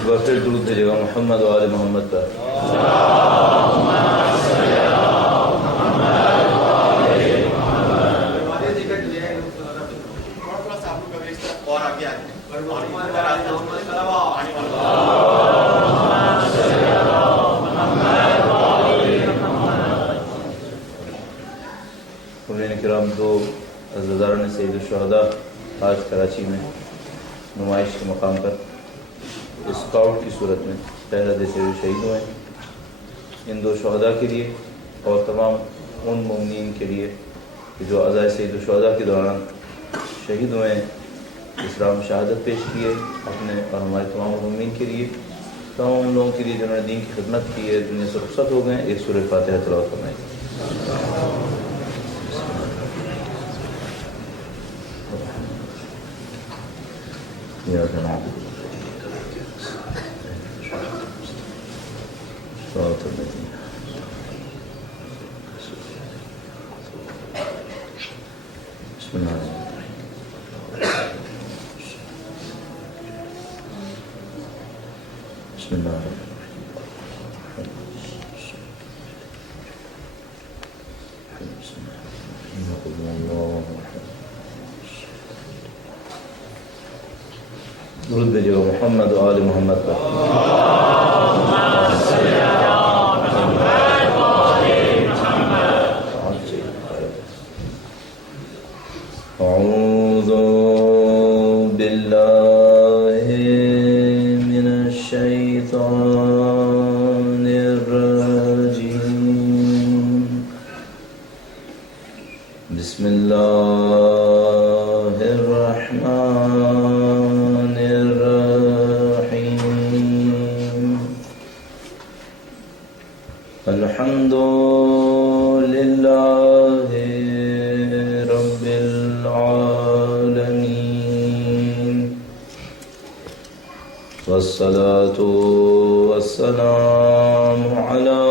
ایک بار پھر درود بھیجے گا محمد و آل محمد پر. کرام دو عزیزان سید الشہداء آج کراچی میں نمائش کے مقام پر اسکاؤٹ کی صورت میں پہرا دیتے ہوئے شہید ہوئے. ان دو شہداء کے لیے اور تمام ان مومنین کے لیے جو عزائے سید الشہداء کے دوران شہید ہوئے ہیں, اسلام شہادت پیش کیے اپنے اور ہمارے تمام مومنین کے لیے, تمام ان لوگوں کے لیے جنہوں نے دین کی خدمت کی ہے, دنیا سے رخصت ہو گئے. ایک سورہ فاتحہ تلاوت فرمائیں. بسم اللہ بسم اللہ درود بھیجے گا محمد و آل محمد پر. اعوذ باللہ من الشیطان الرجیم. بسم اللہ الرحمن الرحیم. الحمد للہ رب العالمین والصلاة والسلام على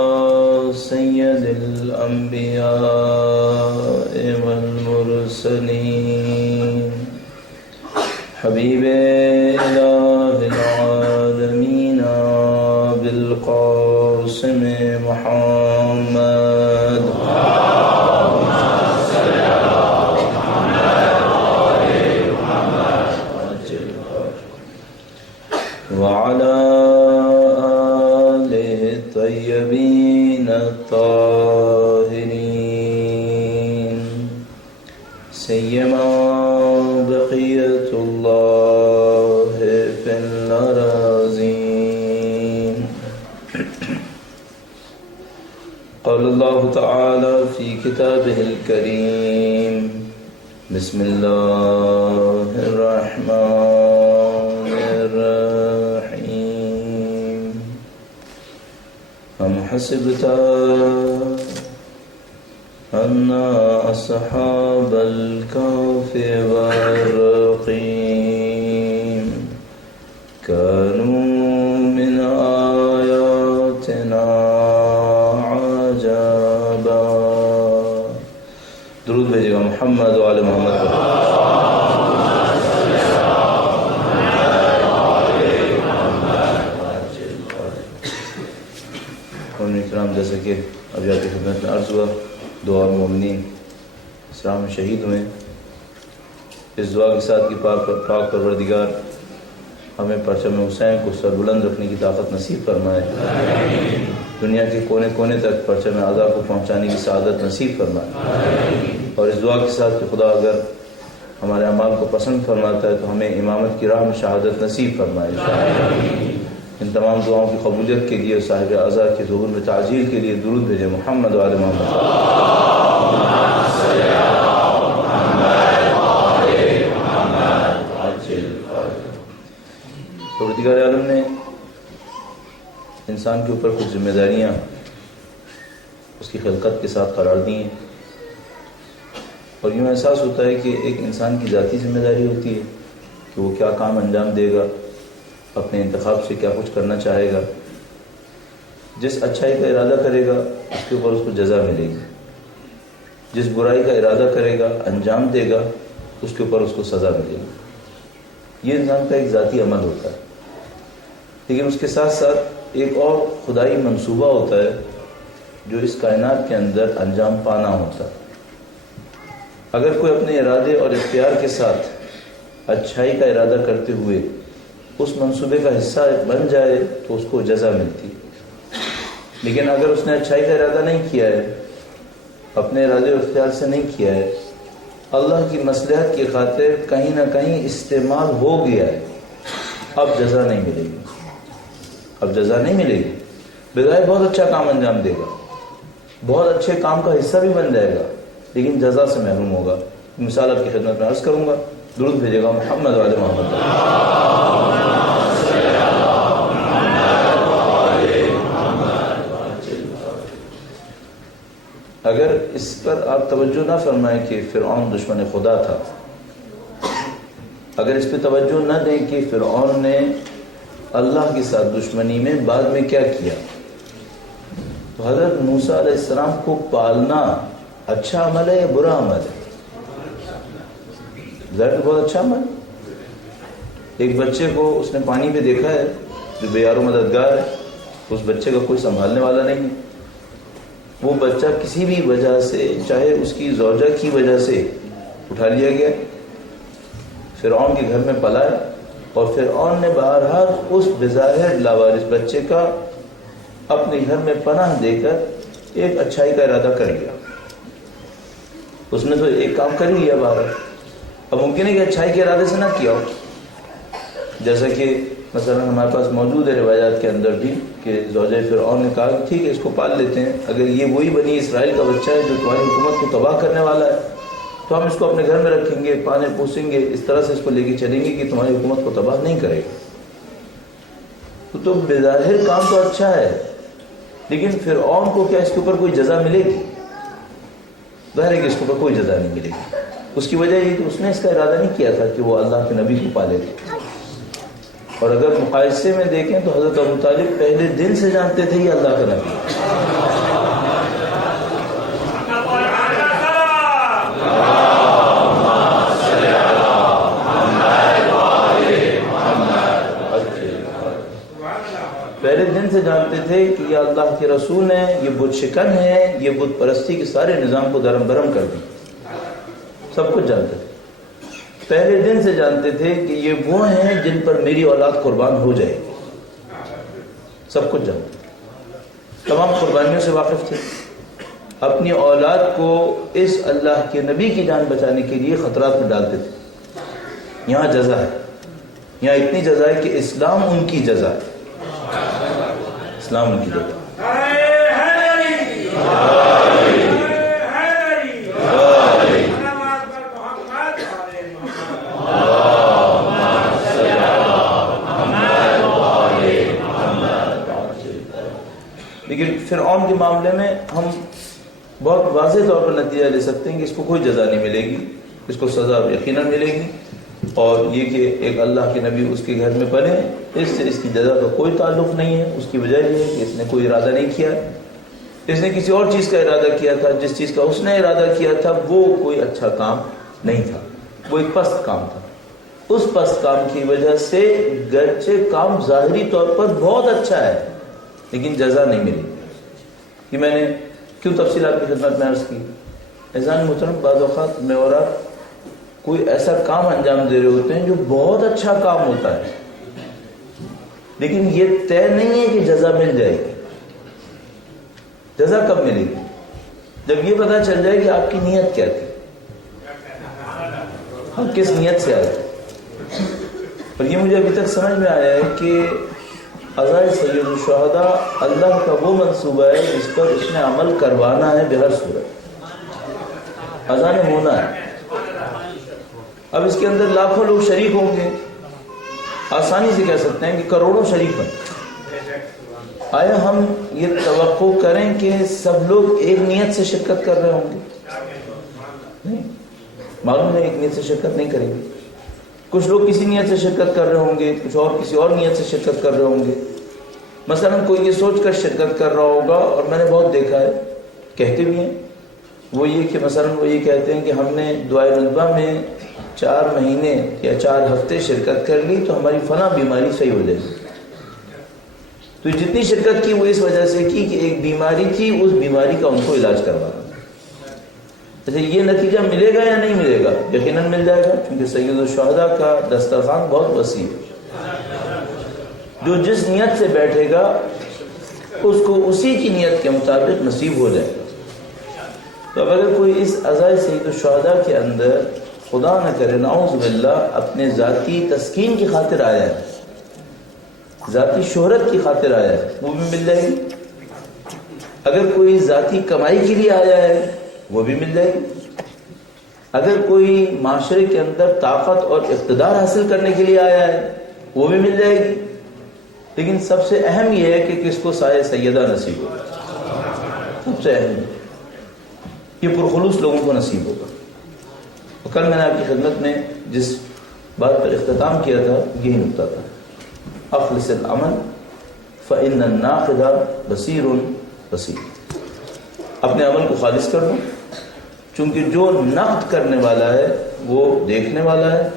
سید الانبیاء والمرسلین حبیب الہ العالمین بالقاسم محمد وعلى آله الطيبين الطاهرين سيما بقية الله في الأراضين. قال الله تعالى في كتابه الكريم بسم الله الرحمن الرحيم. أم حسبت أن أصحاب الكهف والرقيم كانوا من آياتنا عجبا. درود بھیجے گا محمد و آل محمد پر. کرام جیسے کہ اب آپ کی خدمت میں عرض ہوا, دو اور مومنین اسلام میں شہید ہوئے. اس دعا کے ساتھ کہ پاک پروردگار ہمیں پرچم حسین کو سر بلند رکھنے کی طاقت نصیب فرمائے, دنیا کے کونے کونے تک پرچم اعضاء کو پہنچانے کی سعادت نصیب فرمائے. اور اس دعا کے ساتھ کہ خدا اگر ہمارے اعمال کو پسند فرماتا ہے تو ہمیں امامت کی راہ میں شہادت نصیب فرمائے. ان تمام دعاؤں کی قبولیت کے لیے صاحب اعضاء کے ظہور میں تعجیل کے لیے درود بھیجے محمد و آل محمد. پروردگار عالم نے انسان کے اوپر کچھ ذمہ داریاں اس کی خلقت کے ساتھ قرار دی ہیں, اور یوں احساس ہوتا ہے کہ ایک انسان کی ذاتی ذمہ داری ہوتی ہے کہ وہ کیا کام انجام دے گا, اپنے انتخاب سے کیا کچھ کرنا چاہے گا. جس اچھائی کا ارادہ کرے گا اس کے اوپر اس کو جزا ملے گی, جس برائی کا ارادہ کرے گا انجام دے گا اس کے اوپر اس کو سزا ملے گی. یہ انسان کا ایک ذاتی عمل ہوتا ہے. لیکن اس کے ساتھ ساتھ ایک اور خدائی منصوبہ ہوتا ہے جو اس کائنات کے اندر انجام پانا ہوتا ہے۔ اگر کوئی اپنے ارادے اور اختیار کے ساتھ اچھائی کا ارادہ کرتے ہوئے اس منصوبے کا حصہ بن جائے تو اس کو جزا ملتی، لیکن اگر اس نے اچھائی کا ارادہ نہیں کیا ہے، اپنے ارادے اور اختیار سے نہیں کیا ہے، اللہ کی مصلحت کی خاطر کہیں نہ کہیں استعمال ہو گیا ہے، اب جزا نہیں ملے گی، اب جزا نہیں ملے گی۔ بظاہر بہت اچھا کام انجام دے گا، بہت اچھے کام کا حصہ بھی بن جائے گا، لیکن جزا سے محروم ہوگا۔ مثال آپ کی خدمت میں عرض کروں گا، درود بھیجے گا محمد وعلی محمد۔ اگر اس پر آپ توجہ نہ فرمائیں کہ فرعون دشمن خدا تھا، اگر اس پہ توجہ نہ دیں کہ فرعون نے اللہ کے ساتھ دشمنی میں بعد میں کیا کیا، تو حضرت موسیٰ علیہ السلام کو پالنا اچھا عمل ہے یا برا عمل ہے؟ ظاہر بہت اچھا عمل۔ ایک بچے کو اس نے پانی پہ دیکھا ہے جو بے یار و مددگار ہے، اس بچے کا کوئی سنبھالنے والا نہیں ہے، وہ بچہ کسی بھی وجہ سے، چاہے اس کی زوجہ کی وجہ سے، اٹھا لیا گیا، فرعون کے گھر میں پلا ہے، اور فرعون نے بہرحال اس بظاہر لاوارث بچے کا اپنے گھر میں پناہ دے کر ایک اچھائی کا ارادہ کر لیا۔ اس نے تو ایک کام کر لیا باہر، اب ممکن ہے کہ اچھائی کے ارادے سے نہ کیا ہو، جیسا کہ مثلا ہمارے پاس موجود ہے روایات کے اندر بھی کہ زوجہ فرعون نے کہا کہ ٹھیک ہے اس کو پال لیتے ہیں، اگر یہ وہی بنی اسرائیل کا بچہ ہے جو تمہاری حکومت کو تباہ کرنے والا ہے تو ہم اس کو اپنے گھر میں رکھیں گے، پانے پوسیں گے، اس طرح سے اس کو لے کے چلیں گے کہ تمہاری حکومت کو تباہ نہیں کرے گا۔ تو بظاہر کام تو اچھا ہے، لیکن فرعون کو کیا اس کے اوپر کوئی جزا ملے گی؟ ظاہر ہے کہ اس کے اوپر کوئی جزا نہیں ملے گی۔ اس کی وجہ یہ کہ اس نے اس کا ارادہ نہیں کیا تھا کہ وہ اللہ کے نبی کو پالے گا۔ اور اگر مقایسے میں دیکھیں تو حضرت ابو طالب پہلے دن سے جانتے تھے یہ اللہ کا نبی ہے۔ پہلے دن سے جانتے تھے کہ یہ اللہ کے رسول ہیں، یہ بت شکن ہیں، یہ بت پرستی کے سارے نظام کو درم برم کر دیں، سب کچھ جانتے تھے۔ پہلے دن سے جانتے تھے کہ یہ وہ ہیں جن پر میری اولاد قربان ہو جائے گی، سب کچھ جانتے تھے، تمام قربانیوں سے واقف تھے، اپنی اولاد کو اس اللہ کے نبی کی جان بچانے کے لیے خطرات میں ڈالتے تھے۔ یہاں جزا ہے، یہاں اتنی جزا ہے کہ اسلام ان کی جزا ہے، اسلام ان کی جزا ہے۔ لیکن فرعون کے معاملے میں ہم بہت واضح طور پر نتیجہ لے سکتے ہیں کہ اس کو کوئی جزا نہیں ملے گی، اس کو سزا یقیناً ملے گی، اور یہ کہ ایک اللہ کے نبی اس کے گھر میں پلے، اس سے اس کی جزا کا کوئی تعلق نہیں ہے۔ اس کی وجہ یہ ہے کہ اس نے کوئی ارادہ نہیں کیا، اس نے کسی اور چیز کا ارادہ کیا تھا، جس چیز کا اس نے ارادہ کیا تھا وہ کوئی اچھا کام نہیں تھا، وہ ایک پست کام تھا۔ اس پست کام کی وجہ سے گرچہ کام ظاہری طور پر بہت اچھا ہے لیکن جزا نہیں ملی۔ یہ میں نے کیوں تفصیل آپ کی خدمت میں عرض کی؟ عزیزان محترم، بعض اوقات میں اور آپ کوئی ایسا کام انجام دے رہے ہوتے ہیں جو بہت اچھا کام ہوتا ہے، لیکن یہ طے نہیں ہے کہ جزا مل جائے گی۔ جزا کب ملے گی؟ جب یہ پتہ چل جائے کہ آپ کی نیت کیا تھی، ہم کس نیت سے آئے۔ اور یہ مجھے ابھی تک سمجھ میں آیا ہے کہ عزائے سید الشہداء اللہ کا وہ منصوبہ ہے جس پر اس نے عمل کروانا ہے بہر صورت، اذان ہونا ہے۔ اب اس کے اندر لاکھوں لوگ شریک ہوں گے، آسانی سے کہہ سکتے ہیں کہ کروڑوں شریک ہیں۔ آیا ہم یہ توقع کریں کہ سب لوگ ایک نیت سے شرکت کر رہے ہوں گے؟ نہیں، معلوم ہے ایک نیت سے شرکت نہیں کریں گے۔ کچھ لوگ کسی نیت سے شرکت کر رہے ہوں گے، کچھ اور کسی اور نیت سے شرکت کر رہے ہوں گے۔ مثلا کوئی یہ سوچ کر شرکت کر رہا ہوگا، اور میں نے بہت دیکھا ہے، کہتے بھی ہیں، وہ یہ کہ مثلا وہ یہ کہتے ہیں کہ ہم نے دعائے ندبہ میں 4 مہینے یا 4 ہفتے شرکت کر لی تو ہماری فلاں بیماری صحیح ہو جائے گی۔ تو جتنی شرکت کی وہ اس وجہ سے کی کہ ایک بیماری تھی، اس بیماری کا ان کو علاج کروانا۔ اچھا یہ نتیجہ ملے گا یا نہیں ملے گا؟ یقیناً مل جائے گا، کیونکہ سید الشہداء کا دسترخوان بہت وسیع ہے۔ جو جس نیت سے بیٹھے گا اس کو اسی کی نیت کے مطابق نصیب ہو جائے گا۔ تو اگر کوئی اس عزائے سید الشہداء کے اندر خدا نہ کرے نعوذ باللہ اپنے ذاتی تسکین کی خاطر آیا ہے، ذاتی شہرت کی خاطر آیا ہے، وہ بھی مل جائے گی۔ اگر کوئی ذاتی کمائی کے لیے آیا ہے وہ بھی مل جائے گی۔ اگر کوئی معاشرے کے اندر طاقت اور اقتدار حاصل کرنے کے لیے آیا ہے وہ بھی مل جائے گی۔ لیکن سب سے اہم یہ ہے کہ کس کو سایہ سیدہ نصیب ہوگا، سب سے اہم یہ پرخلوص لوگوں کو نصیب ہوگا۔ اور کل میں نے آپ کی خدمت میں جس بات پر اختتام کیا تھا یہی نکتہ تھا، اخلص العمل فإن الناقد بصیر بصیر۔ اپنے عمل کو خالص کر دو، چونکہ جو نقد کرنے والا ہے وہ دیکھنے والا ہے،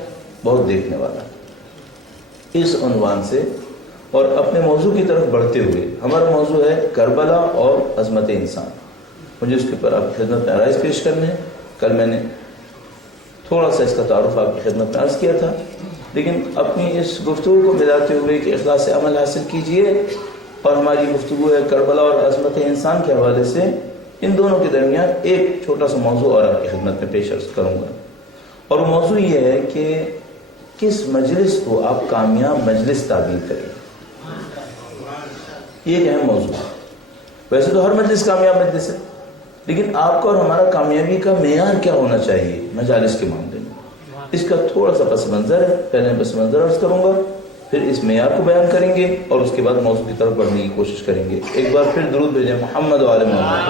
بہت دیکھنے والا ہے۔ اس عنوان سے اور اپنے موضوع کی طرف بڑھتے ہوئے، ہمارا موضوع ہے کربلا اور عظمت انسان۔ مجھے اس کے اوپر آپ کی خدمت میں آرائز پیش کرنے ہیں۔ کل میں نے تھوڑا سا اس کا تعارف آپ کی خدمت میں عرض کیا تھا، لیکن اپنی اس گفتگو کو ملاتے ہوئے کہ اخلاص عمل حاصل کیجئے، اور ہماری گفتگو ہے کربلا اور عظمت انسان کے حوالے سے، ان دونوں کے درمیان ایک چھوٹا سا موضوع اور آپ کی خدمت میں پیش عرض کروں گا، اور وہ موضوع یہ ہے کہ کس مجلس کو آپ کامیاب مجلس تعبیر کریں۔ یہ ایک اہم موضوع ہے۔ ویسے تو ہر مجلس کامیاب مجلس ہے، لیکن آپ کا اور ہمارا کامیابی کا معیار کیا ہونا چاہیے مجالس کے معاملے میں، اس کا تھوڑا سا پس منظر ہے۔ پہلے پس منظر عرض کروں گا، پھر اس معیار کو بیان کریں گے، اور اس کے بعد موضوع کی طرف بڑھنے کی کوشش کریں گے۔ ایک بار پھر درود بھیجیں محمد و آل محمد۔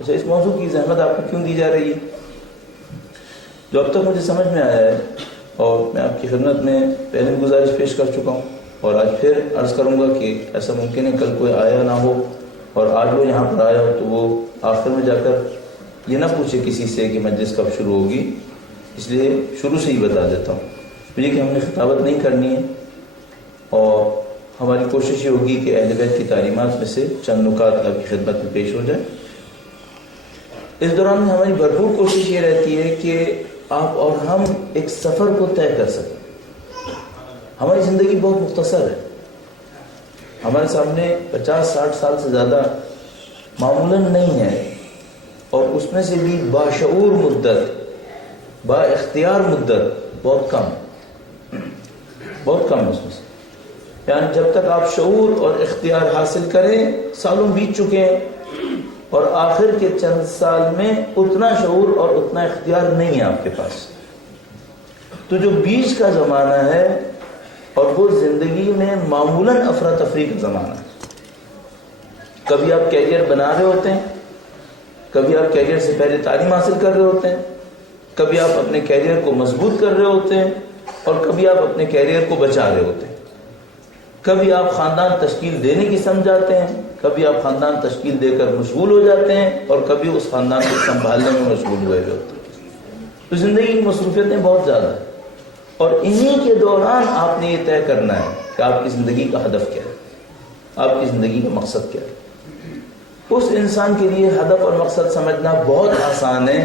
اچھا، اس موضوع کی زحمت آپ کو کیوں دی جا رہی ہے؟ جو اب تک مجھے سمجھ میں آیا ہے، اور میں آپ کی خدمت میں پہلے بھی گزارش پیش کر چکا ہوں، اور آج پھر عرض کروں گا کہ ایسا ممکن ہے کل کوئی آیا نہ ہو، اور آج وہ یہاں پر آیا ہو تو وہ آخر میں جا کر یہ نہ پوچھے کسی سے کہ مجلس کب شروع ہوگی، اس لیے شروع سے ہی بتا دیتا ہوں مجھے کہ ہم نے خطابت نہیں کرنی ہے، اور ہماری کوشش یہ ہوگی کہ اہل بیت کی تعلیمات میں سے چند نکات آپ کی خدمت میں پیش ہو جائے۔ اس دوران میں ہماری بھرپور کوشش یہ رہتی ہے کہ آپ اور ہم ایک سفر کو طے کر سکیں۔ ہماری زندگی بہت مختصر ہے، ہمارے سامنے 50-60 سال سے زیادہ معمولاً نہیں ہے، اور اس میں سے بھی باشعور مدت، با اختیار مدت بہت کم، بہت کم اس میں سے۔ یعنی جب تک آپ شعور اور اختیار حاصل کریں سالوں بیت چکے ہیں، اور آخر کے چند سال میں اتنا شعور اور اتنا اختیار نہیں ہے آپ کے پاس۔ تو جو بیچ کا زمانہ ہے، اور وہ زندگی میں معمولاً افراتفری کا زمانہ ہے۔ کبھی آپ کیریئر بنا رہے ہوتے ہیں، کبھی آپ کیریئر سے پہلے تعلیم حاصل کر رہے ہوتے ہیں، کبھی آپ اپنے کیریئر کو مضبوط کر رہے ہوتے ہیں، اور کبھی آپ اپنے کیریئر کو بچا رہے ہوتے ہیں۔ کبھی آپ خاندان تشکیل دینے کی سمجھاتے ہیں، کبھی آپ خاندان تشکیل دے کر مشغول ہو جاتے ہیں، اور کبھی اس خاندان کو سنبھالنے میں مشغول ہوئے ہوتے ہیں۔ تو زندگی کی مصروفیتیں بہت زیادہ ہیں، اور انہی کے دوران آپ نے یہ طے کرنا ہے کہ آپ کی زندگی کا ہدف کیا ہے، آپ کی زندگی کا مقصد کیا ہے۔ اس انسان کے لیے ہدف اور مقصد سمجھنا بہت آسان ہے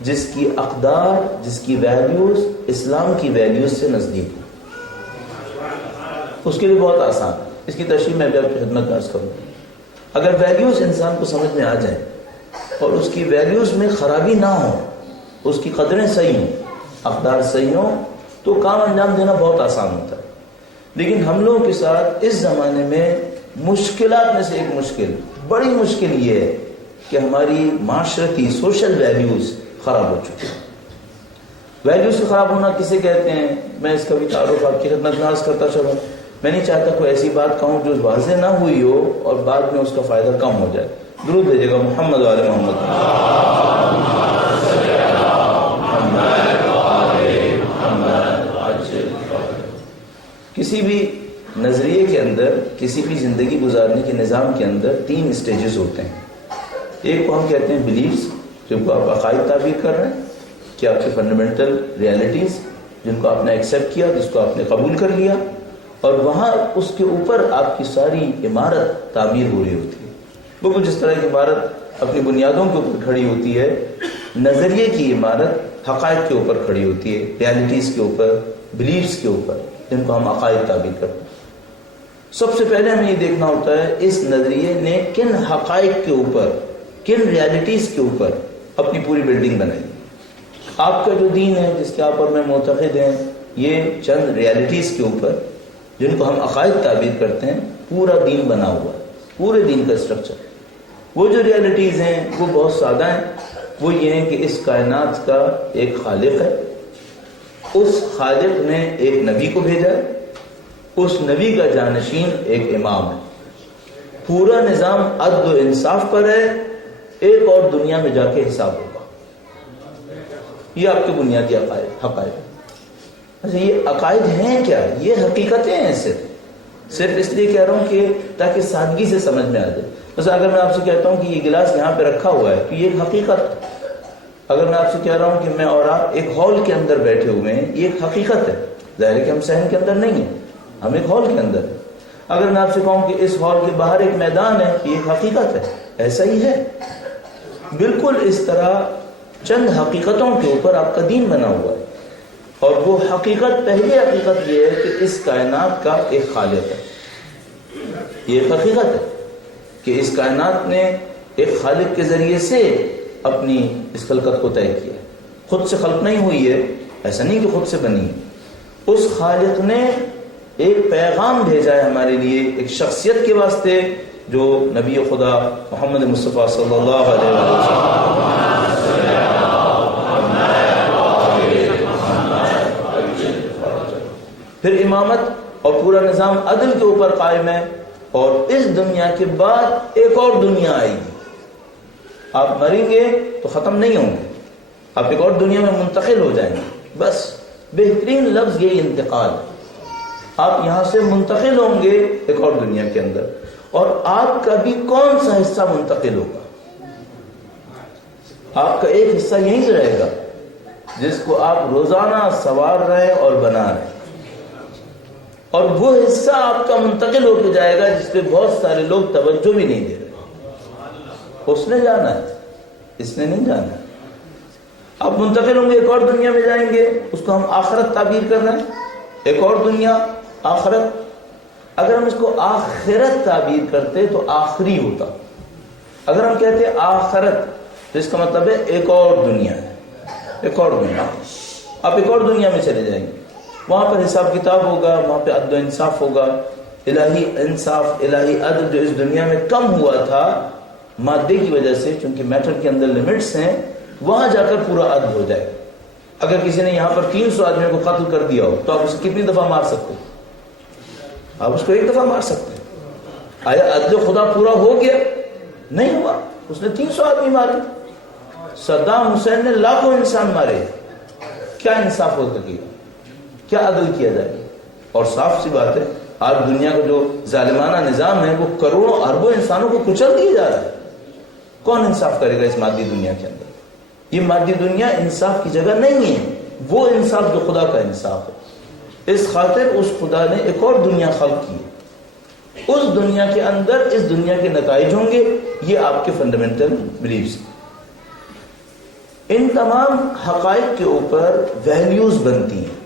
جس کی اقدار، جس کی ویلیوز اسلام کی ویلیوز سے نزدیک ہو، اس کے لیے بہت آسان ہے۔ اس کی تشریح میں بھی آپ کی خدمت میں عرض کروں۔ اگر ویلیوز انسان کو سمجھ میں آ جائیں، اور اس کی ویلیوز میں خرابی نہ ہو، اس کی قدریں صحیح ہوں، اقدار صحیح ہوں، تو کام انجام دینا بہت آسان ہوتا ہے۔ لیکن ہم لوگوں کے ساتھ اس زمانے میں مشکلات میں سے ایک مشکل، بڑی مشکل یہ ہے کہ ہماری معاشرتی سوشل ویلیوز خراب ہو چکی ہیں۔ ویلیوز سے خراب ہونا کسے کہتے ہیں، میں اس کا بھی تعارف آپ کی خدمت میں عرض کرتا چلوں۔ میں نہیں چاہتا کوئی ایسی بات کہوں جو واضح نہ ہوئی ہو اور بعد میں اس کا فائدہ کم ہو جائے۔ درود بھیجے گا محمد والے محمد۔ کسی بھی نظریے کے اندر، کسی بھی زندگی گزارنے کے نظام کے اندر 3 اسٹیجز ہوتے ہیں۔ ایک کو ہم کہتے ہیں بلیفز، جن کو آپ عقائد تعبیر کر رہے ہیں۔ کہ آپ کی فنڈامنٹل ریالٹیز جن کو آپ نے ایکسیپٹ کیا، جس کو آپ نے قبول کر لیا، اور وہاں اس کے اوپر آپ کی ساری عمارت تعمیر ہو رہی ہوتی ہے۔ وہ کچھ اس طرح کی عمارت اپنی بنیادوں کے اوپر کھڑی ہوتی ہے، نظریے کی عمارت حقائق کے اوپر کھڑی ہوتی ہے، ریالٹیز کے اوپر، بلیفز کے اوپر، جن کو ہم عقائد تعبیر کرتے ہیں۔ سب سے پہلے ہمیں یہ دیکھنا ہوتا ہے اس نظریے نے کن حقائق کے اوپر، کن ریالٹیز کے اوپر اپنی پوری بلڈنگ بنائی۔ آپ کا جو دین ہے جس کے آپ اور میں معتقد ہیں، یہ چند ریالٹیز کے اوپر جن کو ہم عقائد تعبیر کرتے ہیں پورا دین بنا ہوا ہے، پورے دین کا اسٹرکچر۔ وہ جو ریالٹیز ہیں وہ بہت سادہ ہیں، وہ یہ ہیں کہ اس کائنات کا ایک خالق ہے، اس خالق نے ایک نبی کو بھیجا ہے، اس نبی کا جانشین ایک امام ہے، پورا نظام عدل و انصاف پر ہے، ایک اور دنیا میں جا کے حساب ہوگا۔ یہ آپ کے بنیادی حقائق۔ اچھا، یہ عقائد ہیں کیا؟ یہ حقیقتیں ہیں، صرف اس لیے کہہ رہا ہوں کہ تاکہ سادگی سے سمجھ میں آ جائے۔ بس اگر میں آپ سے کہتا ہوں کہ یہ گلاس یہاں پہ رکھا ہوا ہے تو یہ ایک حقیقت ہے۔ اگر میں آپ سے کہہ رہا ہوں کہ میں اور آپ ایک ہال کے اندر بیٹھے ہوئے ہیں، یہ ایک حقیقت ہے۔ ظاہر ہے کہ ہم صحن کے اندر نہیں ہیں، ہم ایک ہال کے اندر ہیں۔ اگر میں آپ سے کہوں کہ اس ہال کے باہر ایک میدان ہے، یہ ایک حقیقت ہے، ایسا ہی ہے۔ بالکل اس طرح چند حقیقتوں کے اوپر آپ کا دین بنا ہوا ہے، اور وہ حقیقت، پہلی حقیقت یہ ہے کہ اس کائنات کا ایک خالق ہے۔ یہ ایک حقیقت ہے کہ اس کائنات نے ایک خالق کے ذریعے سے اپنی اس خلقت کو طے کیا، خود سے خلق نہیں ہوئی ہے، ایسا نہیں کہ خود سے بنی ہے۔ اس خالق نے ایک پیغام بھیجا ہے ہمارے لیے، ایک شخصیت کے واسطے، جو نبی خدا محمد مصطفیٰ صلی اللہ علیہ وسلم۔ پھر امامت اور پورا نظام عدل کے اوپر قائم ہے، اور اس دنیا کے بعد ایک اور دنیا آئے گی۔ آپ مریں گے تو ختم نہیں ہوں گے، آپ ایک اور دنیا میں منتقل ہو جائیں گے۔ بس بہترین لفظ یہی انتقال ہے۔ آپ یہاں سے منتقل ہوں گے ایک اور دنیا کے اندر، اور آپ کا بھی کون سا حصہ منتقل ہوگا؟ آپ کا ایک حصہ یہیں سے رہے گا جس کو آپ روزانہ سنوار رہے ہیں اور بنا رہے ہیں، اور وہ حصہ آپ کا منتقل ہو کے جائے گا جس پہ بہت سارے لوگ توجہ بھی نہیں دے رہے۔ اس نے جانا ہے، اس نے نہیں جانا ہے۔ آپ منتقل ہوں گے، ایک اور دنیا میں جائیں گے، اس کو ہم آخرت تعبیر کر رہے ہیں۔ ایک اور دنیا، آخرت۔ اگر ہم اس کو آخرت تعبیر کرتے تو آخری ہوتا۔ اگر ہم کہتے آخرت تو اس کا مطلب ہے ایک اور دنیا ہے، ایک اور دنیا۔ آپ ایک اور دنیا میں چلے جائیں گے، وہاں پر حساب کتاب ہوگا، وہاں پہ عدل و انصاف ہوگا، الہی انصاف، الہی عدل جو اس دنیا میں کم ہوا تھا مادے کی وجہ سے، چونکہ میٹر کے اندر لمٹس ہیں، وہاں جا کر پورا عدل ہو جائے گا۔ اگر کسی نے یہاں پر 300 آدمیوں کو قتل کر دیا ہو تو آپ اسے کتنی دفعہ مار سکتے ہیں؟ آپ اس کو ایک دفعہ مار سکتے ہیں۔ آیا عدل خدا پورا ہو گیا؟ نہیں ہوا، اس نے 300 آدمی مارے۔ صدام حسین نے لاکھوں انسان مارے۔ کیا انصاف ہو سکے گا؟ کیا عدل کیا جائے گا؟ اور صاف سی بات ہے، آج دنیا کا جو ظالمانہ نظام ہے وہ کروڑوں اربوں انسانوں کو کچل دیا جا رہا ہے۔ کون انصاف کرے گا اس مادی دنیا کے اندر؟ یہ مادی دنیا انصاف کی جگہ نہیں ہے، وہ انصاف جو خدا کا انصاف ہے۔ اس خاطر اس خدا نے ایک اور دنیا خلق کی، اس دنیا کے اندر اس دنیا کے نتائج ہوں گے۔ یہ آپ کے فنڈامنٹل بلیفز۔ ان تمام حقائق کے اوپر ویلیوز بنتی ہیں،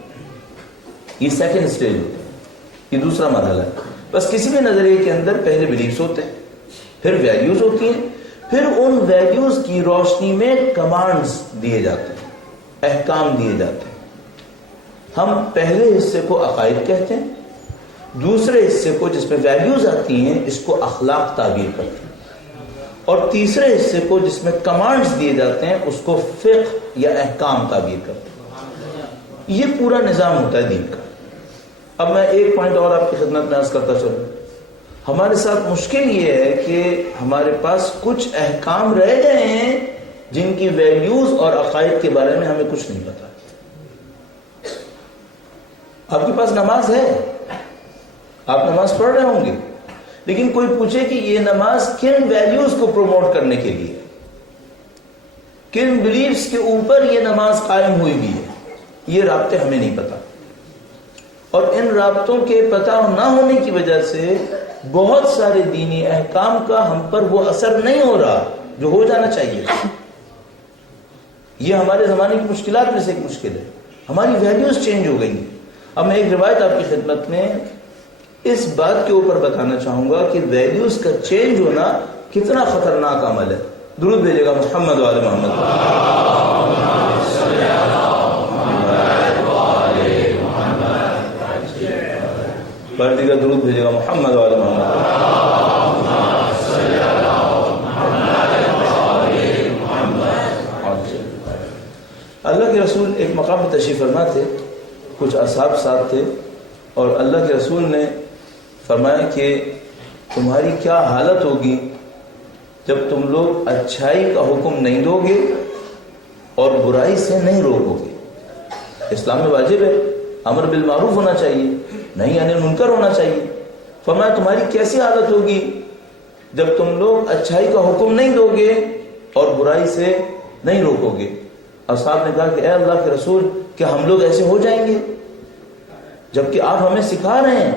یہ سیکنڈ سٹیج ہوتا ہے، یہ دوسرا مرحلہ ہے۔ بس کسی بھی نظریے کے اندر پہلے بلیفز ہوتے ہیں، پھر ویلیوز ہوتی ہیں، پھر ان ویلیوز کی روشنی میں کمانڈز دیے جاتے ہیں، احکام دیے جاتے ہیں۔ ہم پہلے حصے کو عقائد کہتے ہیں، دوسرے حصے کو جس میں ویلیوز آتی ہیں اس کو اخلاق تعبیر کرتے ہیں، اور تیسرے حصے کو جس میں کمانڈز دیے جاتے ہیں اس کو فقہ یا احکام تعبیر کرتے ہیں۔ یہ پورا نظام ہوتا ہے دین کا۔ اب میں ایک پوائنٹ اور آپ کی خدمت میں عرض کرتا چلوں۔ ہمارے ساتھ مشکل یہ ہے کہ ہمارے پاس کچھ احکام رہ گئے ہیں جن کی ویلیوز اور عقائد کے بارے میں ہمیں کچھ نہیں پتا۔ آپ کے پاس نماز ہے، آپ نماز پڑھ رہے ہوں گے، لیکن کوئی پوچھے کہ یہ نماز کن ویلیوز کو پروموٹ کرنے کے لیے، کن بلیفز کے اوپر یہ نماز قائم ہوئی بھی ہے، یہ رابطے ہمیں نہیں پتا، اور ان رابطوں کے پتہ نہ ہونے کی وجہ سے بہت سارے دینی احکام کا ہم پر وہ اثر نہیں ہو رہا جو ہو جانا چاہیے. یہ ہمارے زمانے کی مشکلات میں سے ایک مشکل ہے. ہماری ویلیوز چینج ہو گئی. اب میں ایک روایت آپ کی خدمت میں اس بات کے اوپر بتانا چاہوں گا کہ ویلیوز کا چینج ہونا کتنا خطرناک عمل ہے. درود بھیجے گا محمد وعلی محمد. پارٹی کا درود بھیجے گا محمد وعلی محمد. اللہ کے رسول ایک مقام پر تشریف فرما تھے، کچھ اصحاب ساتھ تھے، اور اللہ کے رسول نے فرمایا کہ تمہاری کیا حالت ہوگی جب تم لوگ اچھائی کا حکم نہیں دو گے اور برائی سے نہیں روکو گے. اسلام میں واجب ہے، امر بالمعروف ہونا چاہیے، نہیں انل منکر ہونا چاہیے. فرمایا تمہاری کیسی حالت ہوگی جب تم لوگ اچھائی کا حکم نہیں دو گے اور برائی سے نہیں روکو گے. اصحاب نے کہا کہ اے اللہ کے رسول، کیا ہم لوگ ایسے ہو جائیں گے جبکہ آپ ہمیں سکھا رہے ہیں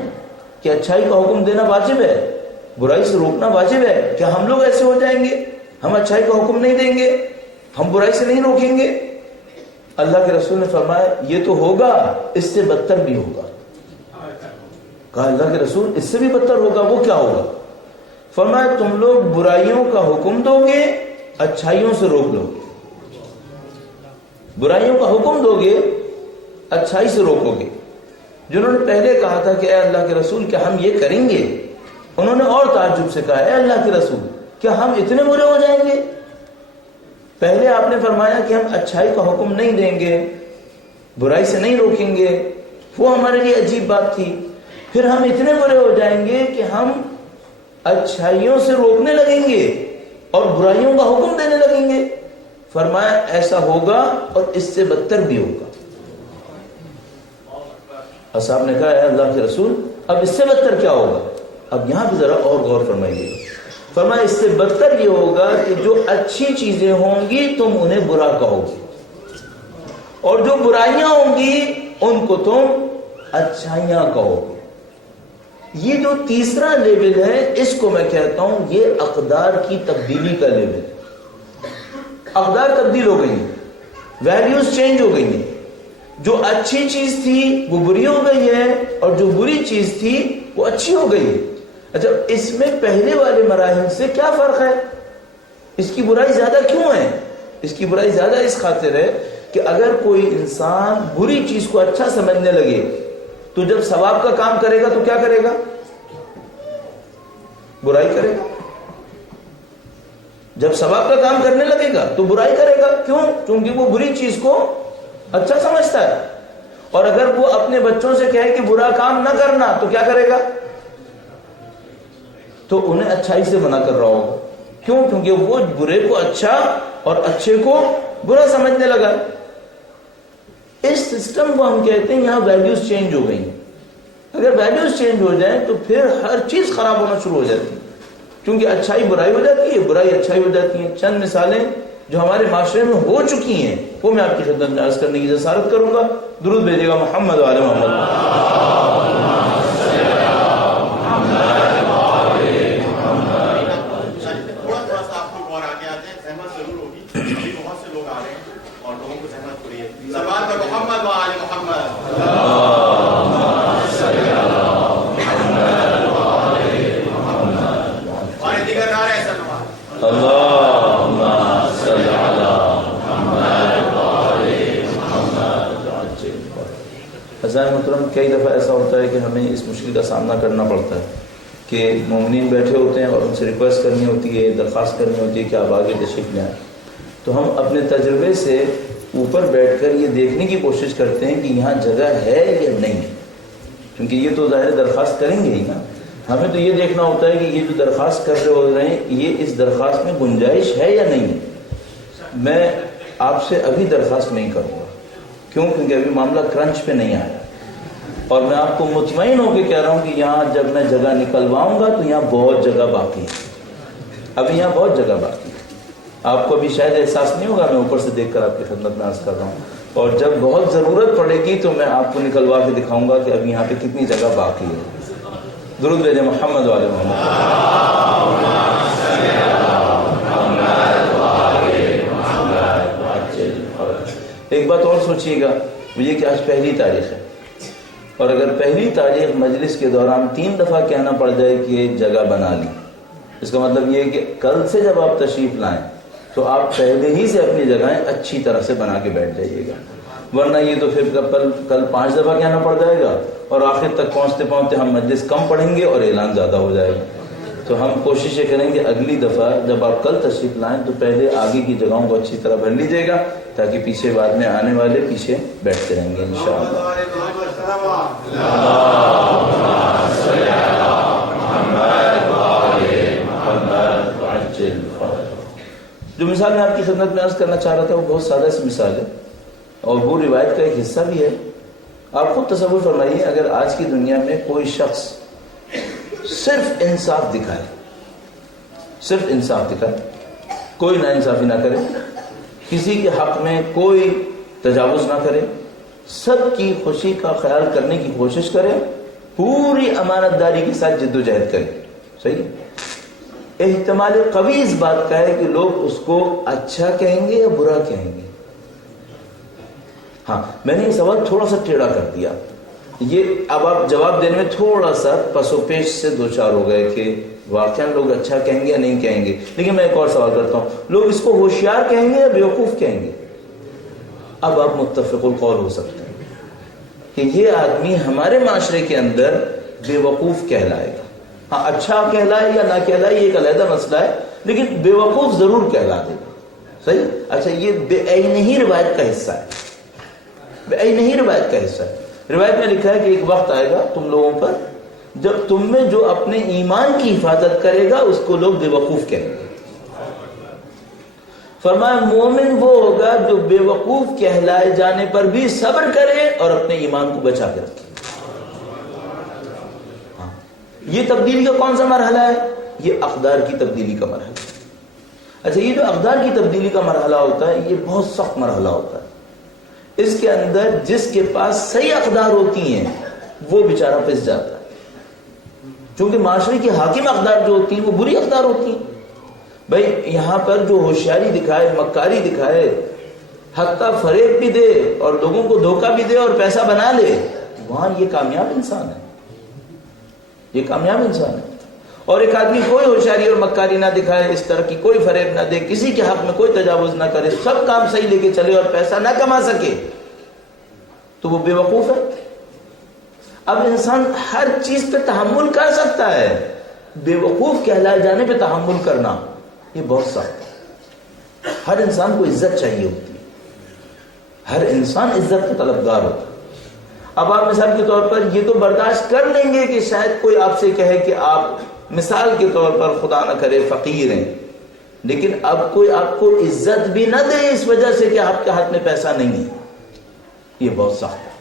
کہ اچھائی کا حکم دینا واجب ہے، برائی سے روکنا واجب ہے، کیا ہم لوگ ایسے ہو جائیں گے؟ ہم اچھائی کا حکم نہیں دیں گے، ہم برائی سے نہیں روکیں گے. اللہ کے رسول نے فرمایا یہ تو ہوگا، اس سے بدتر بھی ہوگا. کہا اللہ کے رسول اس سے بھی بدتر ہوگا، وہ کیا ہوگا؟ فرمایا تم لوگ برائیوں کا حکم دو گے، اچھائیوں سے روک لو گے. برائیوں کا حکم دو گے، اچھائی سے روکو گے. جنہوں نے پہلے کہا تھا کہ اے اللہ کے رسول کیا ہم یہ کریں گے، انہوں نے اور تعجب سے کہا اے اللہ کے رسول کیا ہم اتنے برے ہو جائیں گے؟ پہلے آپ نے فرمایا کہ ہم اچھائی کا حکم نہیں دیں گے، برائی سے نہیں روکیں گے، وہ ہمارے لیے عجیب بات تھی. پھر ہم اتنے برے ہو جائیں گے کہ ہم اچھائیوں سے روکنے لگیں گے اور برائیوں کا حکم دینے لگیں گے. فرمایا ایسا ہوگا اور اس سے بدتر بھی ہوگا. اصحاب نے کہا اے اللہ کے رسول اب اس سے بدتر کیا ہوگا؟ اب یہاں بھی ذرا اور غور فرمائیے. فرمایا اس سے بدتر یہ ہوگا کہ جو اچھی چیزیں ہوں گی تم انہیں برا کہو گی، اور جو برائیاں ہوں گی ان کو تم اچھائیاں کہو گے. یہ جو تیسرا لیول ہے اس کو میں کہتا ہوں یہ اقدار کی تبدیلی کا لیول ہے. اقدار تبدیل ہو گئی، ویلیوز چینج ہو گئی. جو اچھی چیز تھی وہ بری ہو گئی ہے اور جو بری چیز تھی وہ اچھی ہو گئی. اچھا اس میں پہلے والے مراحل سے کیا فرق ہے؟ اس کی برائی زیادہ کیوں ہے؟ اس کی برائی زیادہ اس خاطر ہے کہ اگر کوئی انسان بری چیز کو اچھا سمجھنے لگے تو جب ثواب کا کام کرے گا تو کیا کرے گا؟ برائی کرے گا. جب ثواب کا کام کرنے لگے گا تو برائی کرے گا. کیوں؟ کیونکہ وہ بری چیز کو اچھا سمجھتا ہے. اور اگر وہ اپنے بچوں سے کہے کہ برا کام نہ کرنا تو کیا کرے گا؟ تو انہیں اچھائی سے منع کر رہا ہوگا. کیوں؟ کیونکہ وہ برے کو اچھا اور اچھے کو برا سمجھنے لگا. اس سسٹم کو ہم کہتے ہیں یہاں ویلیوز چینج ہو گئی. اگر ویلیوز چینج ہو جائیں تو پھر ہر چیز خراب ہونا شروع ہو جاتی ہے، کیونکہ اچھائی برائی ہو جاتی ہے، برائی اچھائی ہو جاتی ہے. چند مثالیں جو ہمارے معاشرے میں ہو چکی ہیں وہ میں آپ کی خدمت میں عرض کرنے کی جسارت کروں گا. درود بھیجے گا محمد وعلی محمد. محترم کئی دفعہ ایسا ہوتا ہے کہ ہمیں اس مشکل کا سامنا کرنا پڑتا ہے کہ مومنین بیٹھے ہوتے ہیں اور ان سے ریکویسٹ کرنی ہوتی ہے، درخواست کرنی ہوتی ہے کہ آپ آگے تشریف لائیں. تو ہم اپنے تجربے سے اوپر بیٹھ کر یہ دیکھنے کی کوشش کرتے ہیں کہ یہاں جگہ ہے یا نہیں ہے، کیونکہ یہ تو ظاہر درخواست کریں گے ہی نا. ہمیں تو یہ دیکھنا ہوتا ہے کہ یہ جو درخواست کر رہے ہو رہے ہیں یہ اس درخواست میں گنجائش ہے یا نہیں ہے. میں آپ سے ابھی درخواست نہیں کروں گا. کیوں؟ کیونکہ ابھی معاملہ کرنچ پہ نہیں آیا، اور میں آپ کو مطمئن ہو کے کہہ رہا ہوں کہ یہاں جب میں جگہ نکلواؤں گا تو یہاں بہت جگہ باقی ہے. ابھی یہاں بہت جگہ باقی ہے. آپ کو بھی شاید احساس نہیں ہوگا، میں اوپر سے دیکھ کر آپ کی خدمت میں عرض کر رہا ہوں، اور جب بہت ضرورت پڑے گی تو میں آپ کو نکلوا کے دکھاؤں گا کہ اب یہاں پہ کتنی جگہ باقی ہے۔ درود بھیجیں محمد والے محمد۔ ایک بات اور سوچیے گا، وہ یہ کہ آج پہلی تاریخ ہے، اور اگر پہلی تاریخ مجلس کے دوران 3 دفعہ کہنا پڑ جائے کہ جگہ بنا لی، اس کا مطلب یہ ہے کہ کل سے جب آپ تشریف لائیں تو آپ پہلے ہی سے اپنی جگہیں اچھی طرح سے بنا کے بیٹھ جائیے گا، ورنہ یہ تو پھر کل 5 دفعہ کہنا پڑ جائے گا اور آخر تک پہنچتے پہنچتے ہم مجلس کم پڑھیں گے اور اعلان زیادہ ہو جائے گا۔ تو ہم کوشش یہ کریں گے اگلی دفعہ جب آپ کل تشریف لائیں تو پہلے آگے کی جگہوں کو اچھی طرح بھر لیجیے گا، تاکہ پیچھے بعد میں آنے والے پیچھے بیٹھتے رہیں گے انشاءاللہ۔ جو مثال میں آپ کی خدمت میں عرض کرنا چاہ رہا تھا وہ بہت سادہ سی مثال ہے، اور وہ روایت کا ایک حصہ بھی ہے۔ آپ خود تصور فرمائیے، اگر آج کی دنیا میں کوئی شخص صرف انصاف دکھائے، صرف انصاف دکھائے، کوئی ناانصافی نہ کرے، کسی کے حق میں کوئی تجاوز نہ کرے، سب کی خوشی کا خیال کرنے کی کوشش کرے، پوری امانت داری کے ساتھ جد و جہد کرے، صحیح ہے؟ احتمال قوی اس بات کا ہے کہ لوگ اس کو اچھا کہیں گے یا برا کہیں گے۔ ہاں، میں نے یہ سوال تھوڑا سا ٹیڑھا کر دیا، یہ اب آپ جواب دینے میں تھوڑا سا پس و پیش سے دوچار ہو گئے کہ واقعا لوگ اچھا کہیں گے یا نہیں کہیں گے، لیکن میں ایک اور سوال کرتا ہوں، لوگ اس کو ہوشیار کہیں گے یا بیوقوف کہیں گے؟ اب آپ متفق القول ہو سکتے ہیں کہ یہ آدمی ہمارے معاشرے کے اندر بے وقوف کہلائے گا، ہاں اچھا کہلائے یا نہ کہلائے یہ ایک علیحدہ مسئلہ ہے، لیکن بے وقوف ضرور کہلا دے گا، صحیح؟ اچھا، یہ بے عین ہی روایت کا حصہ ہے، بے عین ہی روایت کا حصہ ہے۔ روایت میں لکھا ہے کہ ایک وقت آئے گا تم لوگوں پر جب تم میں جو اپنے ایمان کی حفاظت کرے گا اس کو لوگ بے وقوف کہیں گے۔ فرمایا مومن وہ ہوگا جو بے وقوف کہلائے جانے پر بھی صبر کرے اور اپنے ایمان کو بچا کے رکھے۔ یہ تبدیلی کا کون سا مرحلہ ہے؟ یہ اقدار کی تبدیلی کا مرحلہ ہے۔ اچھا، یہ جو اقدار کی تبدیلی کا مرحلہ ہوتا ہے یہ بہت سخت مرحلہ ہوتا ہے۔ اس کے اندر جس کے پاس صحیح اقدار ہوتی ہیں وہ بیچارہ پس جاتا ہے، چونکہ معاشرے کی حاکم اقدار جو ہوتی ہیں وہ بری اقدار ہوتی ہیں۔ بھائی یہاں پر جو ہوشیاری دکھائے، مکاری دکھائے، حتیٰ فریب بھی دے اور لوگوں کو دھوکہ بھی دے اور پیسہ بنا لے، وہاں یہ کامیاب انسان ہے، یہ کامیاب انسان ہے۔ اور ایک آدمی کوئی ہوشیاری اور مکاری نہ دکھائے، اس طرح کی کوئی فریب نہ دے، کسی کے حق میں کوئی تجاوز نہ کرے، سب کام صحیح لے کے چلے اور پیسہ نہ کما سکے، تو وہ بے وقوف ہے۔ اب انسان ہر چیز پہ تحمل کر سکتا ہے، بے وقوف کہلائے جانے پہ تحمل کرنا یہ بہت سخت ہے۔ ہر انسان کو عزت چاہیے ہوتی ہے، ہر انسان عزت کا طلبگار ہوتا ہے۔ اب آپ مثال کے طور پر یہ تو برداشت کر لیں گے کہ شاید کوئی آپ سے کہے کہ آپ مثال کے طور پر خدا نہ کرے فقیر ہیں، لیکن اب کوئی آپ کو عزت بھی نہ دے اس وجہ سے کہ آپ کے ہاتھ میں پیسہ نہیں ہے، یہ بہت سخت ہے۔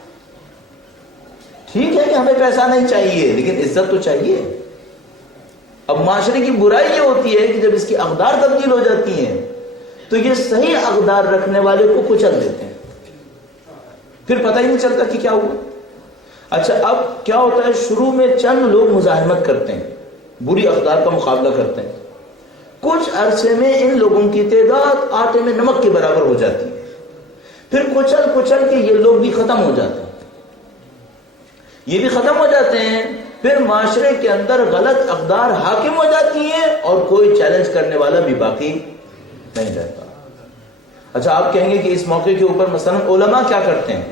ٹھیک ہے کہ ہمیں پیسہ نہیں چاہیے لیکن عزت تو چاہیے۔ اب معاشرے کی برائی یہ ہوتی ہے کہ جب اس کی اقدار تبدیل ہو جاتی ہیں تو یہ صحیح اقدار رکھنے والے کو کچل دیتے ہیں، پھر پتہ ہی نہیں چلتا کہ کیا ہوا۔ اچھا، اب کیا ہوتا ہے، شروع میں چند لوگ مزاحمت کرتے ہیں، بری اقدار کا مقابلہ کرتے ہیں، کچھ عرصے میں ان لوگوں کی تعداد آٹے میں نمک کے برابر ہو جاتی ہے، پھر کچل کچل کے یہ لوگ بھی ختم ہو جاتے ہیں، یہ بھی ختم ہو جاتے ہیں، پھر معاشرے کے اندر غلط اقدار حاکم ہو جاتی ہیں اور کوئی چیلنج کرنے والا بھی باقی نہیں رہتا۔ اچھا، آپ کہیں گے کہ اس موقع کے اوپر مثلا علماء کیا کرتے ہیں؟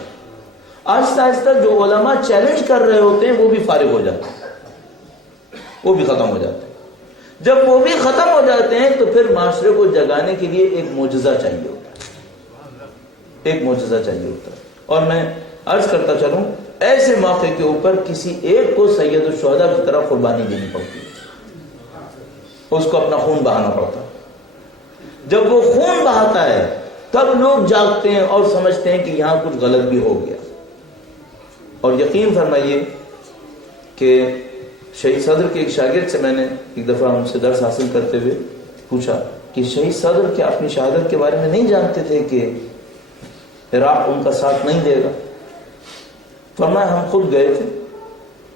آہستہ آہستہ جو علماء چیلنج کر رہے ہوتے ہیں وہ بھی فارغ ہو جاتے ہیں، وہ بھی ختم ہو جاتے ہیں۔ جب وہ بھی ختم ہو جاتے ہیں تو پھر معاشرے کو جگانے کے لیے ایک معجزہ چاہیے ہوتا ہے، ایک معجزہ چاہیے ہوتا ہے۔ اور میں عرض کرتا چلوں، ایسے موقع کے اوپر کسی ایک کو سید الشہداء کی طرح قربانی دینی پڑتی ہے، اس کو اپنا خون بہانا پڑتا ہے۔ جب وہ خون بہاتا ہے تب لوگ جاگتے ہیں اور سمجھتے ہیں کہ یہاں کچھ غلط بھی ہو گیا۔ اور یقین فرمائیے کہ شہید صدر کے ایک شاگرد سے میں نے ایک دفعہ ان سے درس حاصل کرتے ہوئے پوچھا کہ شہید صدر کے اپنی شہادت کے بارے میں نہیں جانتے تھے کہ عراق ان کا ساتھ نہیں دے گا. فرمایا ہم خود گئے تھے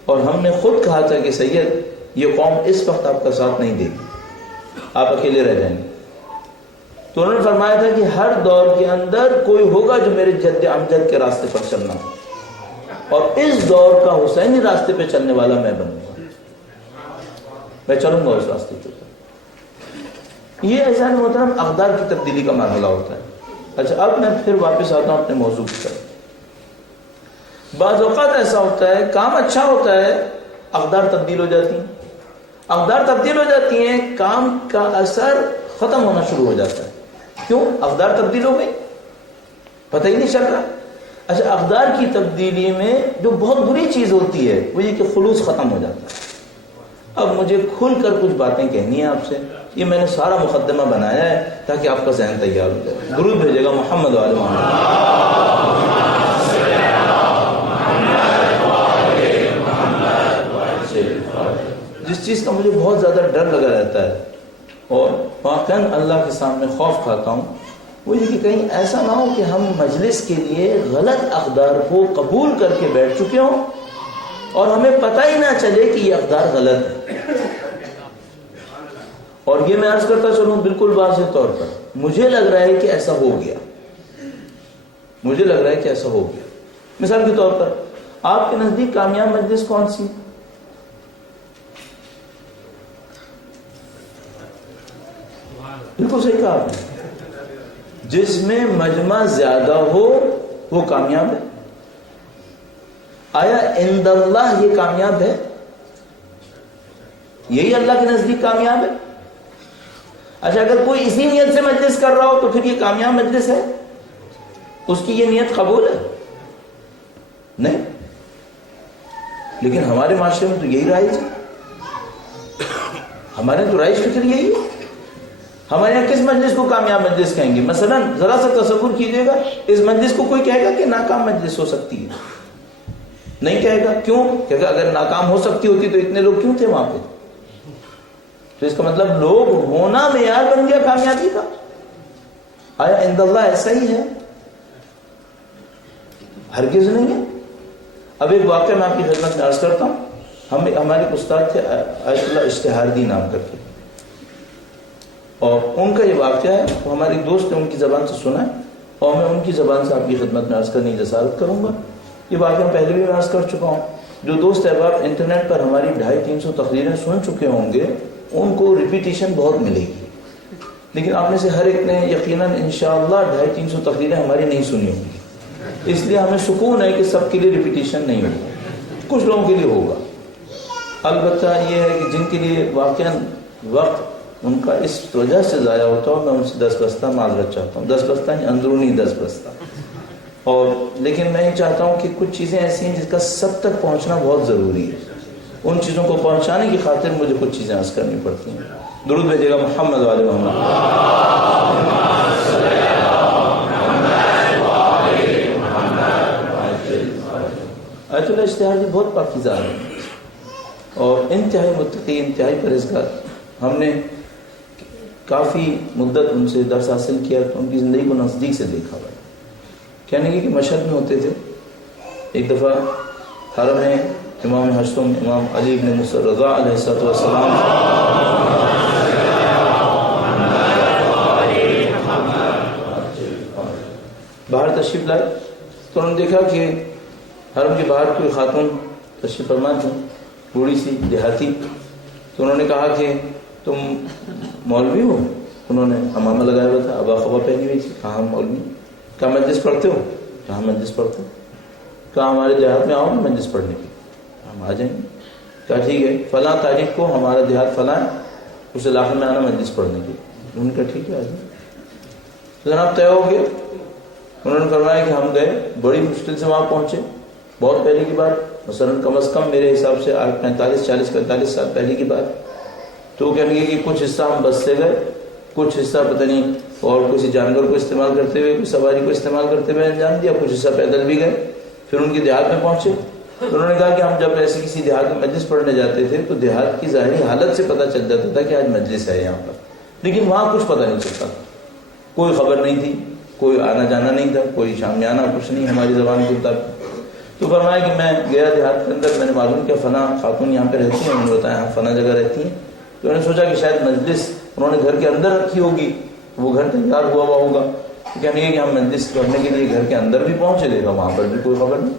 اور ہم نے خود کہا تھا کہ سید یہ قوم اس وقت آپ کا ساتھ نہیں دے گی, آپ اکیلے رہ جائیں گے. تو انہوں نے فرمایا تھا کہ ہر دور کے اندر کوئی ہوگا جو میرے جد امجد کے راستے پر چلنا, اور اس دور کا حسینی راستے پہ چلنے والا میں بنوں گا, میں چلوں گا اس راستے پہ. یہ ایسا محترم اقدار کی تبدیلی کا مرحلہ ہوتا ہے. اچھا اب میں پھر واپس آتا ہوں اپنے موضوع کی طرف. بعض اوقات ایسا ہوتا ہے کام اچھا ہوتا ہے, اقدار تبدیل ہو جاتی ہیں. اقدار تبدیل ہو جاتی ہیں, کام کا اثر ختم ہونا شروع ہو جاتا ہے. کیوں؟ اقدار تبدیل ہو گئی, پتہ ہی نہیں چل رہا. اچھا اقدار کی تبدیلی میں جو بہت بری چیز ہوتی ہے وہ یہ کہ خلوص ختم ہو جاتا ہے. اب مجھے کھل کر کچھ باتیں کہنی ہیں آپ سے. یہ میں نے سارا مقدمہ بنایا ہے تاکہ آپ کا ذہن تیار ہو جائے. درود بھیجے گا محمد وعلی محمد. جس چیز کا مجھے بہت زیادہ ڈر لگا رہتا ہے اور واقعاً اللہ کے سامنے خوف کھاتا ہوں, وہ یہ کہ کہیں ایسا نہ ہو کہ ہم مجلس کے لیے غلط اقدار کو قبول کر کے بیٹھ چکے ہوں اور ہمیں پتہ ہی نہ چلے کہ یہ اقدار غلط ہے. اور یہ میں عرض کرتا چلوں بالکل واضح طور پر, مجھے لگ رہا ہے کہ ایسا ہو گیا, مجھے لگ رہا ہے کہ ایسا ہو گیا. مثال کے طور پر آپ کے نزدیک کامیاب مجلس کون سی؟ بالکل صحیح کہا آپ نے, جس میں مجمع زیادہ ہو وہ کامیاب ہے. آیا عند اللہ یہ کامیاب ہے؟ یہی اللہ کے نزدیک کامیاب ہے؟ اچھا اگر کوئی اسی نیت سے مجلس کر رہا ہو تو پھر یہ کامیاب مجلس ہے؟ اس کی یہ نیت قبول ہے؟ نہیں. لیکن ہمارے معاشرے میں تو یہی رائج ہے, ہمارے تو رائج فکر یہی ہے. ہمارے یہاں کس مجلس کو کامیاب مجلس کہیں گے؟ مثلا ذرا سا تصور کیجئے گا, اس مجلس کو کوئی کہے گا کہ ناکام مجلس ہو سکتی ہے؟ نہیں کہے گا. کیوں؟ کہ اگر ناکام ہو سکتی ہوتی تو اتنے لوگ کیوں تھے وہاں پہ؟ تو اس کا مطلب لوگ ہونا معیار بن گیا کامیابی کا. آیا عند اللہ ایسا ہی ہے؟ ہرگز نہیں ہے. اب ایک واقعہ میں آپ کی خدمت میں عرض کرتا ہوں. ہمارے استاد تھے آیت اللہ اشتہاردی نام کر کے, اور ان کا یہ واقعہ ہے, وہ ہمارے ایک دوست نے ان کی زبان سے سنا ہے اور میں ان کی زبان سے آپ کی خدمت میں عرض کرنے کی جسارت کروں گا. یہ واقعہ پہلے بھی میں عرض کر چکا ہوں. جو دوست احباب انٹرنیٹ پر ہماری 250-300 تقریریں سن چکے ہوں گے ان کو ریپیٹیشن بہت ملے گی, لیکن آپ میں سے ہر ایک نے یقیناً انشاءاللہ 250-300 تقریریں ہماری نہیں سنی ہوں گی. اس لیے ہمیں سکون ہے کہ سب کے لیے ریپیٹیشن نہیں ہوگا, کچھ لوگوں کے لیے ہوگا. البتہ یہ ہے کہ جن کے لیے واقعاً وقت ان کا اس وجہ سے ضائع ہوتا ہو, میں ان سے 10 بستہ معذرت چاہتا ہوں. 10 بستہ نہیں, اندرونی 10 بستہ. اور لیکن میں یہ چاہتا ہوں کہ کچھ چیزیں ایسی ہیں جس کا سب تک پہنچنا بہت ضروری ہے. ان چیزوں کو پہنچانے کی خاطر مجھے کچھ چیزیں عرض کرنی پڑتی ہیں. درود بھیجیے گا محمد وعلی محمد. آیت اللہ اشتہاردی بہت پاکیزہ ہے اور انتہائی متقی, انتہائی پرہیزگار. ہم نے کافی مدت ان سے درس حاصل کیا تو ان کی زندگی کو نزدیک سے دیکھا ہوا. کہنے کی کہ مشہد میں ہوتے تھے. ایک دفعہ حرم میں امام ہشتم امام علی بن موسی رضا علیہ السلام باہر تشریف لائے تو انہوں نے دیکھا کہ حرم کے باہر کوئی خاتون تشریف فرما تھی, بوڑھی سی دیہاتی. تو انہوں نے کہا کہ تم مولوی ہو؟ انہوں نے امامہ لگایا ہوا تھا, ابا خبا پہنی ہوئی تھی. کہاں مولوی؟ کہاں مجلس پڑھتے ہو؟ کہاں مجلس پڑھتے ہو؟ کہاں ہمارے دیہات میں آؤ گے مجلس پڑھنے کی؟ ہم آ جائیں گے. کہا ٹھیک ہے, فلاں تاریخ کو ہمارا دیہات فلاں ہے, اس علاقے میں آنا مجلس پڑھنے کی. انہوں نے کہا ٹھیک ہے آ جائیں. تو جناب طے ہو گیا. انہوں نے فرمایا کہ ہم گئے, بڑی مشکل سے وہاں پہنچے. بہت پہلے کی بات, مثلاً کم از کم میرے حساب سے 45 سال پہلے کی بات. تو کہنے لگے کہ کچھ حصہ ہم بس سے گئے, کچھ حصہ پتہ نہیں اور کسی جانور کو استعمال کرتے ہوئے, کوئی سواری کو استعمال کرتے ہوئے انجام دیا, کچھ حصہ پیدل بھی گئے. پھر ان کے دیہات میں پہنچے. انہوں نے کہا کہ ہم جب ایسے کسی دیہات میں مجلس پڑھنے جاتے تھے تو دیہات کی ظاہری حالت سے پتہ چل جاتا تھا کہ آج مجلس ہے یہاں پر. لیکن وہاں کچھ پتہ نہیں چلتا، کوئی خبر نہیں تھی، کوئی آنا جانا نہیں تھا، کوئی شامیانہ کچھ نہیں ہماری زبان کے مطابق. تو فرمایا کہ میں گیا دیہات کے اندر، میں نے معلوم کیا فلاں خاتون یہاں پہ رہتی ہیں، انہوں نے بتایا ہاں فلاں جگہ رہتی ہیں. تو انہوں نے سوچا کہ شاید مجلس انہوں نے گھر کے اندر رکھی ہوگی، وہ گھر تیار ہوا ہوگا. کہنے لگے کہ ہم مجلس کرنے کے لیے گھر کے اندر بھی پہنچے، دیکھا وہاں پر بھی کوئی خبر نہیں،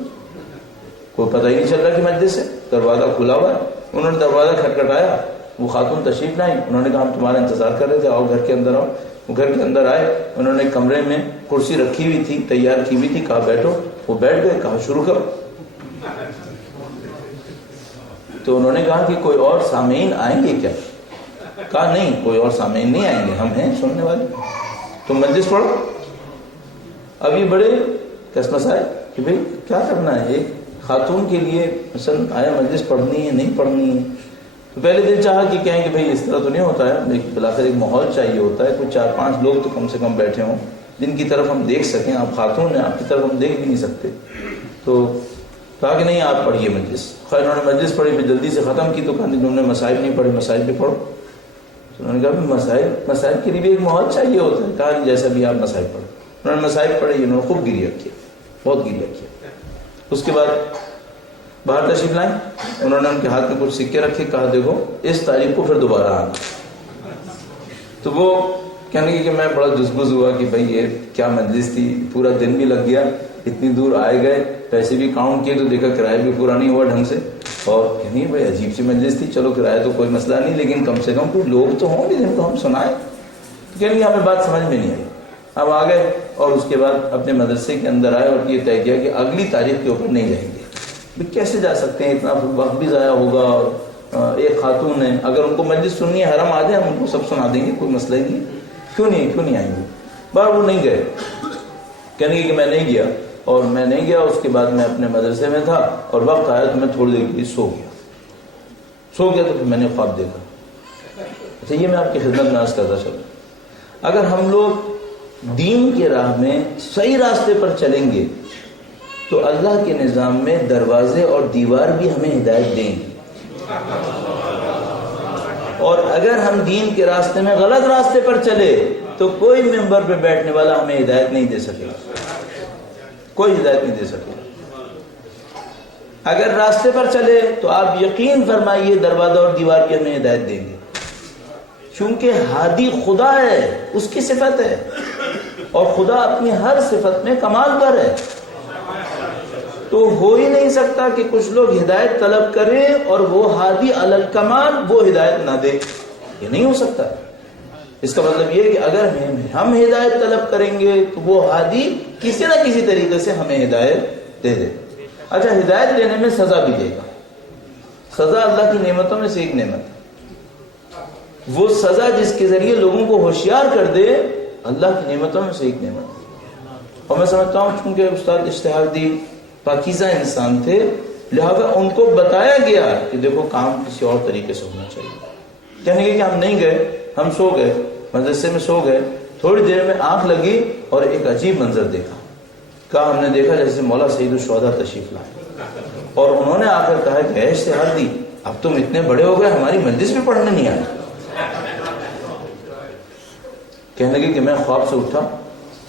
کوئی پتہ ہی نہیں چل رہا کہ مجلس ہے. دروازہ کھلا ہوا ہے. انہوں نے دروازہ کھٹکھٹایا، وہ خاتون تشریف لائیں. انہوں نے کہا ہم تمہارا انتظار کر رہے تھے، آؤ گھر کے اندر آؤ. وہ گھر کے اندر آئے. انہوں نے کمرے میں کرسی رکھی ہوئی تھی، تیار کی ہوئی تھی، کہا بیٹھو. وہ بیٹھ گئے. کہا شروع کرو. تو انہوں نے کہا کہ کوئی اور سامعین آئیں گے کیا؟ کہا نہیں، کوئی اور سامعین نہیں آئیں گے، ہم ہیں سننے والے، تم مجلس پڑھو. اب یہ بڑے کسمس آئے کہ بھئی کیا کرنا ہے، ایک خاتون کے لیے مثلا آیا مجلس پڑھنی ہے نہیں پڑھنی ہے. تو پہلے دن چاہا کہ کہیں کہ بھئی اس طرح تو نہیں ہوتا ہے، لیکن بلاخر ایک ماحول چاہیے ہوتا ہے، کوئی 4-5 لوگ تو کم سے کم بیٹھے ہوں جن کی طرف ہم دیکھ سکیں. آپ خاتون ہیں، آپ کی طرف ہم دیکھ بھی نہیں سکتے. تو کہا کہ نہیں آپ پڑھیے مجلس. خیر انہوں نے مجلس پڑھی، پھر جلدی سے ختم کی. تو کہا انہوں نے مسائل نہیں پڑھے، مسائل بھی پڑھو. تو انہوں نے کہا مسائل کے لیے بھی ایک ماحول چاہیے ہوتا ہے. کہا جیسا بھی آپ مسائل پڑھو. انہوں نے مسائل پڑھے، انہوں نے خوب گریہ کیا، بہت گریہ کیا. اس کے بعد باہر تشریف لائیں. انہوں نے ان کے ہاتھ میں کچھ سکے رکھے. کہا دیکھو اس تاریخ کو پھر دوبارہ آنا. تو وہ کہنے لگے کہ میں بڑا جزبز ہوا کہ بھئی یہ کیا مجلس تھی، پورا دن بھی لگ گیا، اتنی دور آئے گئے، پیسے بھی کاؤنٹ کیے تو دیکھا کرایہ بھی پورا نہیں ہوا ڈھنگ سے. اور نہیں بھائی عجیب سی مجلس تھی، چلو کرایہ تو کوئی مسئلہ نہیں، لیکن کم سے کم کوئی لوگ تو ہوں گے جن کو ہم سنائیں. تو کہنے لگے ہمیں بات سمجھ میں نہیں آئی. اب آ گئے اور اس کے بعد اپنے مدرسے کے اندر آئے اور یہ طے کیا کہ اگلی تاریخ کے اوپر نہیں جائیں گے. کیسے جا سکتے ہیں، اتنا وقت بھی ضائع ہوگا. اور ایک خاتون ہے، اگر ان کو مجلس سننی ہے حرم آ جائے، ہم ان کو سب سنا دیں گے، کوئی مسئلہ ہی نہیں. کیوں نہیں آئیں گے. باہر وہ نہیں گئے. کہنے لگے کہ میں نہیں گیا. اور میں نہیں گیا. اس کے بعد میں اپنے مدرسے میں تھا اور وقت آیا تو میں تھوڑی دیر کے لیے سو گیا. تو پھر میں نے خواب دیکھا. اچھا یہ میں آپ کی خدمت میں عرض کرتا چلوں، اگر ہم لوگ دین کے راہ میں صحیح راستے پر چلیں گے تو اللہ کے نظام میں دروازے اور دیوار بھی ہمیں ہدایت دیں گے. اور اگر ہم دین کے راستے میں غلط راستے پر چلے تو کوئی ممبر پہ بیٹھنے والا ہمیں ہدایت نہیں دے سکے گا، کوئی ہدایت نہیں دے سکے گا. اگر راستے پر چلے تو آپ یقین فرمائیے دروازہ اور دیوار کی ہمیں ہدایت دیں گے، چونکہ ہادی خدا ہے، اس کی صفت ہے، اور خدا اپنی ہر صفت میں کمال پر ہے. تو ہو ہی نہیں سکتا کہ کچھ لوگ ہدایت طلب کریں اور وہ ہادی علی الکمال وہ ہدایت نہ دے. یہ نہیں ہو سکتا. اس کا مطلب یہ ہے کہ اگر ہم ہدایت طلب کریں گے تو وہ ہادی کسی نہ کسی طریقے سے ہمیں ہدایت دے دے. اچھا ہدایت دینے میں سزا بھی دے گا. سزا اللہ کی نعمتوں میں سے ایک نعمت ہے. وہ سزا جس کے ذریعے لوگوں کو ہوشیار کر دے اللہ کی نعمتوں میں سے ایک نعمت ہے. اور میں سمجھتا ہوں چونکہ استاد اشتہار الدین پاکیزہ انسان تھے، لہذا ان کو بتایا گیا کہ دیکھو کام کسی اور طریقے سے ہونا چاہیے. کہنے کہ ہم نہیں گئے، ہم سو گئے، مدرسے میں سو گئے. تھوڑی دیر میں آنکھ لگی اور ایک عجیب منظر دیکھا. کہا ہم نے دیکھا جیسے مولا سید الشہداء تشریف لائے اور انہوں نے آ کر کہا کہ اے اشتہار دی اب تم اتنے بڑے ہو گئے، ہماری مجلس بھی پڑھنے نہیں آئے. کہنے لگے کہ میں خواب سے اٹھا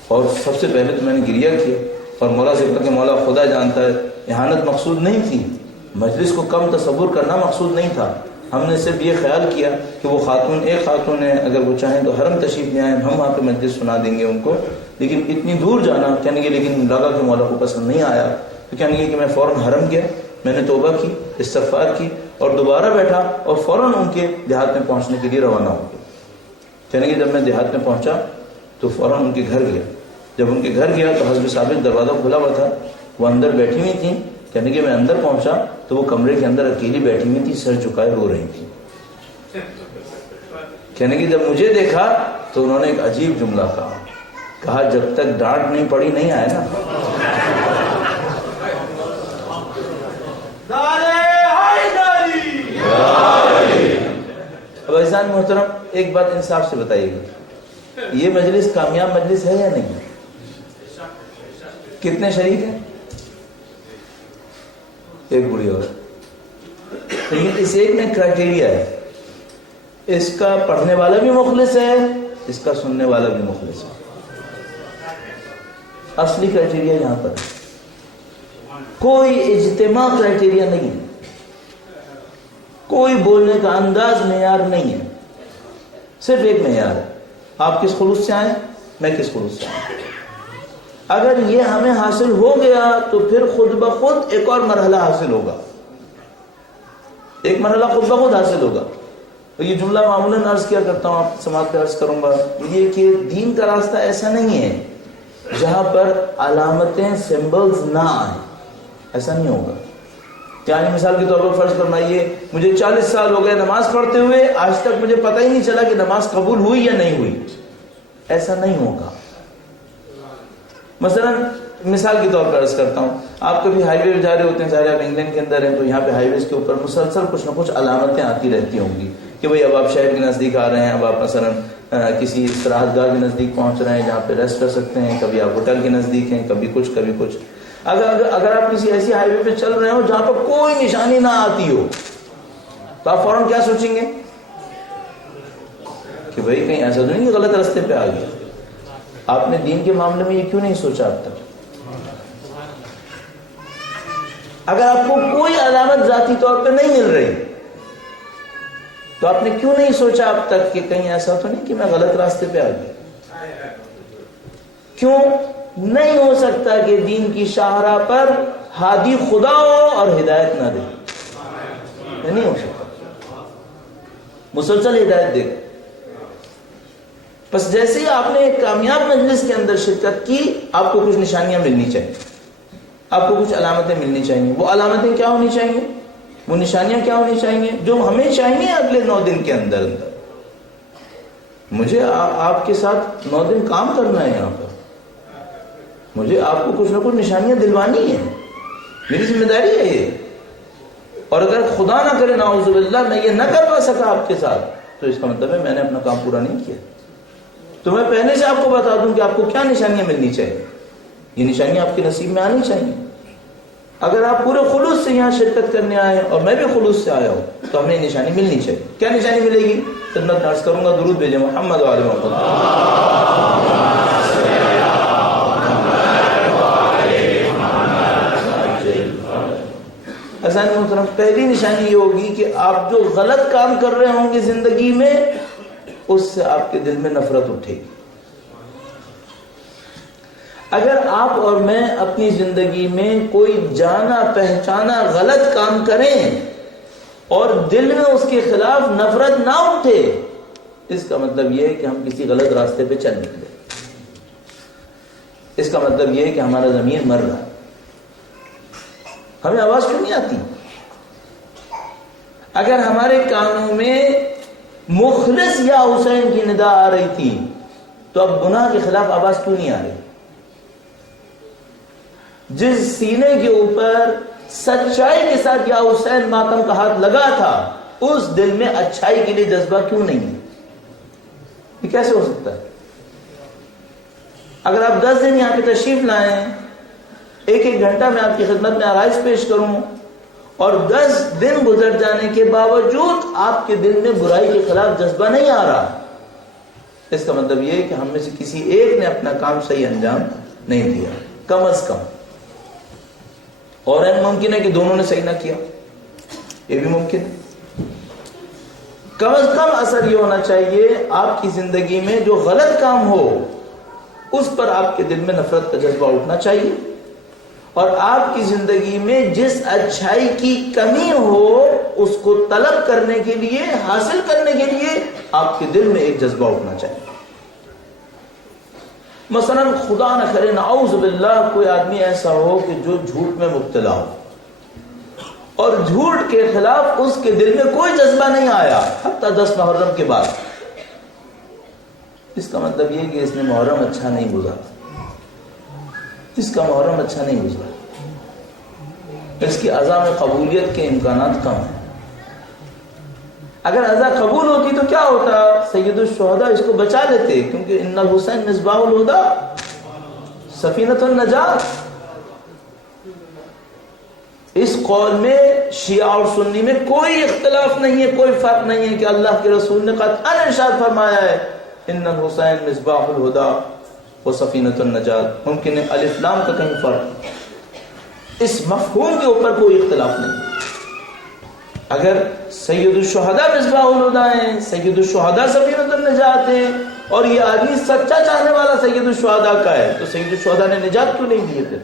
اور سب سے پہلے تو میں نے گریہ کیا اور مولا سے کہا کہ مولا خدا جانتا ہے اہانت مقصود نہیں تھی، مجلس کو کم تصور کرنا مقصود نہیں تھا. ہم نے صرف یہ خیال کیا کہ وہ خاتون ایک خاتون ہے، اگر وہ چاہیں تو حرم تشریف لے آئیں، ہم وہاں پہ مجلس سنا دیں گے ان کو. لیکن اتنی دور جانا، کہنے گے لیکن لگا کہ مولا کو پسند نہیں آیا. تو کہنے گے کہ میں فوراً حرم گیا، میں نے توبہ کی، استغفار کی اور دوبارہ بیٹھا اور فوراً ان کے دیہات میں پہنچنے کے لیے روانہ ہو گیا. کہنے کہ جب میں دیہات میں پہنچا تو فوراً ان کے گھر گیا. جب ان کے گھر گیا تو حضرت ثابت دروازہ کھلا ہوا تھا، وہ اندر بیٹھی ہوئی تھیں. کہنے کہ میں اندر پہنچا تو وہ کمرے کے اندر اکیلی بیٹھی ہوئی تھی، سر جھکائے رو رہی تھی. کہنے کہ جب مجھے دیکھا تو انہوں نے ایک عجیب جملہ کہا جب تک ڈانٹ نہیں پڑی نہیں آئے نا. اب عزیزان محترم ایک بات انصاف سے بتائیے گا، یہ مجلس کامیاب مجلس ہے یا نہیں؟ کتنے شریک ہیں؟ ایک بڑی عورت. لیکن اس ایک میں کرائٹیریا ہے اس کا پڑھنے والا بھی مخلص ہے، اس کا سننے والا بھی مخلص ہے. اصلی کرائٹیریا یہاں پر کوئی اجتماع کرائٹیریا نہیں ہے، کوئی بولنے کا انداز معیار نہیں ہے، صرف ایک معیار ہے، آپ کس خلوص سے آئیں، میں کس خلوص سے آئیں. اگر یہ ہمیں حاصل ہو گیا تو پھر خود بخود ایک اور مرحلہ حاصل ہوگا، ایک مرحلہ خود بخود حاصل ہوگا. تو یہ جملہ معمولاً عرض کیا کرتا ہوں، آپ سماعت پہ عرض کروں گا، یہ کہ دین کا راستہ ایسا نہیں ہے جہاں پر علامتیں سمبلز نہ آئیں، ایسا نہیں ہوگا. یعنی مثال کے طور پر فرض فرمائیے مجھے 40 سال ہو گئے نماز پڑھتے ہوئے، آج تک مجھے پتہ ہی نہیں چلا کہ نماز قبول ہوئی یا نہیں ہوئی، ایسا نہیں ہوگا. مثلا مثال کے طور پر عرض کرتا ہوں، آپ کبھی ہائی وے پہ جا رہے ہوتے ہیں، ظاہر آپ انگلینڈ کے اندر ہیں تو یہاں پہ ہائی ویز کے اوپر مسلسل کچھ نہ کچھ علامتیں آتی رہتی ہوں گی کہ بھئی اب آپ شہر کے نزدیک آ رہے ہیں، اب آپ مثلا کسی استراحت گاہ کے نزدیک پہنچ رہے ہیں جہاں پہ ریسٹ کر سکتے ہیں، کبھی آپ ہوٹل کے نزدیک ہیں، کبھی کچھ کبھی کچھ. اگر آپ کسی ایسی ہائی وے پہ چل رہے ہو جہاں پر کوئی نشانی نہ آتی ہو تو آپ فوراً کیا سوچیں گے کہ بھئی کہیں ایسا تو نہیں کہ غلط راستے پہ آ گیا. آپ نے دین کے معاملے میں یہ کیوں نہیں سوچا اب تک؟ اگر آپ کو کوئی علامت ذاتی طور پہ نہیں مل رہی تو آپ نے کیوں نہیں سوچا اب تک کہ کہیں ایسا تو نہیں کہ میں غلط راستے پہ آ گیا؟ کیوں نہیں ہو سکتا کہ دین کی شاہراہ پر ہادی خدا ہو اور ہدایت نہ دے؟ نہیں ہو سکتا، مسلسل ہدایت دے گا. بس جیسے ہی آپ نے ایک کامیاب مجلس کے اندر شرکت کی، آپ کو کچھ نشانیاں ملنی چاہیے، آپ کو کچھ علامتیں ملنی چاہیے. وہ علامتیں کیا ہونی چاہیے، وہ نشانیاں کیا ہونی چاہیے جو ہمیں چاہیے اگلے 9 دن کے اندر مجھے آپ کے ساتھ 9 دن کام کرنا ہے، یہاں پر مجھے آپ کو کچھ نہ کچھ نشانیاں دلوانی ہیں، میری ذمہ داری ہے یہ. اور اگر خدا نہ کرے نعوذ باللہ میں یہ نہ کر پا سکا آپ کے ساتھ تو اس کا مطلب ہے میں نے اپنا کام پورا نہیں کیا. تو میں پہلے سے آپ کو بتا دوں کہ آپ کو کیا نشانیاں ملنی چاہیے، یہ نشانیاں آپ کے نصیب میں آنی چاہیے. اگر آپ پورے خلوص سے یہاں شرکت کرنے آئے اور میں بھی خلوص سے آیا ہوں تو ہمیں نشانی ملنی چاہیے. کیا نشانی ملے گی؟ خدمت عرض کروں گا، درود بھیجیں محمد وعلی محمد. حسین محترم، پہلی نشانی یہ ہوگی کہ آپ جو غلط کام کر رہے ہوں گے زندگی میں اس سے آپ کے دل میں نفرت اٹھے گی. اگر آپ اور میں اپنی زندگی میں کوئی جانا پہچانا غلط کام کریں اور دل میں اس کے خلاف نفرت نہ اٹھے، اس کا مطلب یہ ہے کہ ہم کسی غلط راستے پہ چل نکلے. اس کا مطلب یہ ہے کہ ہمارا ضمیر مر رہا ہے. ہمیں آواز کیوں نہیں آتی؟ اگر ہمارے کانوں میں مخلص یا حسین کی ندا آ رہی تھی تو اب گناہ کے خلاف آواز کیوں نہیں آ رہی؟ جس سینے کے اوپر سچائی کے ساتھ یا حسین ماتم کا ہاتھ لگا تھا اس دل میں اچھائی کے لیے جذبہ کیوں نہیں ہے؟ یہ کیسے ہو سکتا ہے؟ اگر آپ 10 دن یہاں پہ تشریف لائیں، ایک گھنٹہ میں آپ کی خدمت میں آرائش پیش کروں اور 10 دن گزر جانے کے باوجود آپ کے دل میں برائی کے خلاف جذبہ نہیں آ رہا، اس کا مطلب یہ ہے کہ ہم میں سے کسی ایک نے اپنا کام صحیح انجام نہیں دیا، کم از کم. اور ممکن ہے کہ دونوں نے صحیح نہ کیا، یہ بھی ممکن ہے. کم از کم اثر یہ ہونا چاہیے آپ کی زندگی میں جو غلط کام ہو اس پر آپ کے دل میں نفرت کا جذبہ اٹھنا چاہیے، اور آپ کی زندگی میں جس اچھائی کی کمی ہو اس کو طلب کرنے کے لیے، حاصل کرنے کے لیے آپ کے دل میں ایک جذبہ اٹھنا چاہیے. مثلا خدا نہ کرے نعوذ باللہ کوئی آدمی ایسا ہو کہ جو جھوٹ میں مبتلا ہو اور جھوٹ کے خلاف اس کے دل میں کوئی جذبہ نہیں آیا حتیٰ 10 محرم کے بعد، اس کا مطلب یہ کہ اس نے محرم اچھا نہیں گزارا، اس کا محرم اچھا نہیں گزرا، اس کی عزا میں قبولیت کے امکانات کم ہیں. اگر عزا قبول ہوتی تو کیا ہوتا؟ سید الشہداء اس کو بچا لیتے، کیونکہ ان الحسین مصباح الہدی سفینۃ النجات. اس قول میں شیعہ اور سنی میں کوئی اختلاف نہیں ہے، کوئی فرق نہیں ہے کہ اللہ کے رسول نے قطعاً ارشاد فرمایا ہے ان الحسین مصباح الہدا و سفینۃ النجات۔ ممکن ہے الف لام کا کہیں فرق، اس مفہوم کے اوپر کوئی اختلاف نہیں۔ اگر سید الشہداء مصباح الہدا ہیں، سید الشہداء سفینۃ النجات ہیں، اور یہ آدمی سچا چاہنے والا سید الشہداء کا ہے، تو سید الشہداء نے نجات کیوں نہیں دی؟ پھر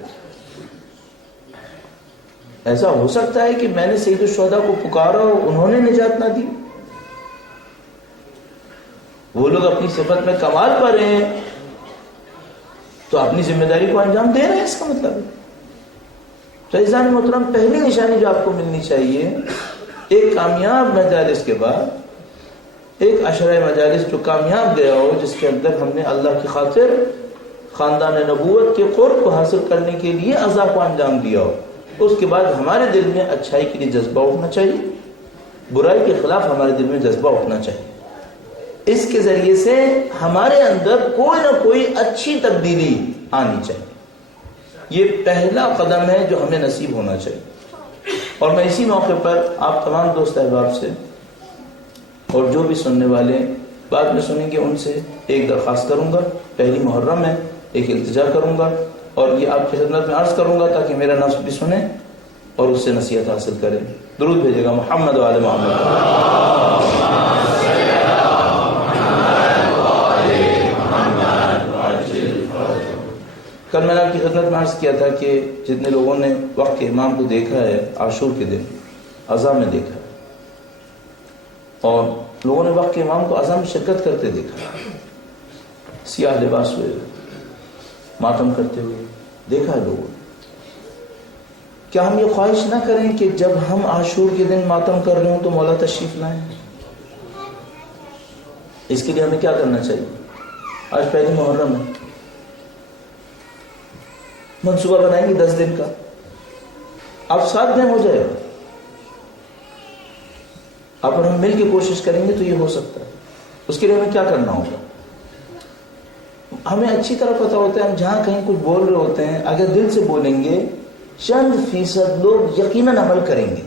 ایسا ہو سکتا ہے کہ میں نے سید الشہداء کو پکارا اور انہوں نے نجات نہ دی؟ وہ لوگ اپنی صفت میں کمال پر ہیں تو اپنی ذمہ داری کو انجام دے رہے ہیں، اس کا مطلب ہے۔ تو عزیزان محترم، پہلی نشانی جو آپ کو ملنی چاہیے، ایک کامیاب مجالس کے بعد ایک عشرہ مجالس جو کامیاب گیا ہو، جس کے اندر ہم نے اللہ کی خاطر خاندان نبوت کے قرب کو حاصل کرنے کے لیے عزا کو انجام دیا ہو، اس کے بعد ہمارے دل میں اچھائی کے لیے جذبہ اٹھنا چاہیے، برائی کے خلاف ہمارے دل میں جذبہ اٹھنا چاہیے۔ اس کے ذریعے سے ہمارے اندر کوئی نہ کوئی اچھی تبدیلی آنی چاہیے۔ یہ پہلا قدم ہے جو ہمیں نصیب ہونا چاہیے۔ اور میں اسی موقع پر آپ تمام دوست احباب سے اور جو بھی سننے والے بعد میں سنیں گے ان سے ایک درخواست کروں گا، پہلی محرم ہے، ایک التجا کروں گا اور یہ آپ کی خدمت میں عرض کروں گا تاکہ میرا نفس بھی سنے اور اس سے نصیحت حاصل کرے۔ درود بھیجے گا محمد و آل محمد۔ کل میں نے آپ کی خدمت میں عرض کیا تھا کہ جتنے لوگوں نے وقت کے امام کو دیکھا ہے عاشور کے دن عزا میں دیکھا ہے، اور لوگوں نے وقت کے امام کو عزا میں شرکت کرتے دیکھا، سیاہ لباس ہوئے ماتم کرتے ہوئے دیکھا ہے لوگوں نے۔ کیا ہم یہ خواہش نہ کریں کہ جب ہم عاشور کے دن ماتم کر رہے ہوں تو مولا تشریف لائیں؟ اس کے لیے ہمیں کیا کرنا چاہیے؟ آج پہلی محرم ہے، منصوبہ بنائیں گے 10 دن کا، اب 7 دن ہو جائے گا، اب اور ہم مل کے کوشش کریں گے تو یہ ہو سکتا ہے۔ اس کے لیے ہمیں کیا کرنا ہوگا؟ ہمیں اچھی طرح پتا ہوتا ہے ہم جہاں کہیں کچھ بول رہے ہوتے ہیں، اگر دل سے بولیں گے 100% لوگ یقیناً عمل کریں گے۔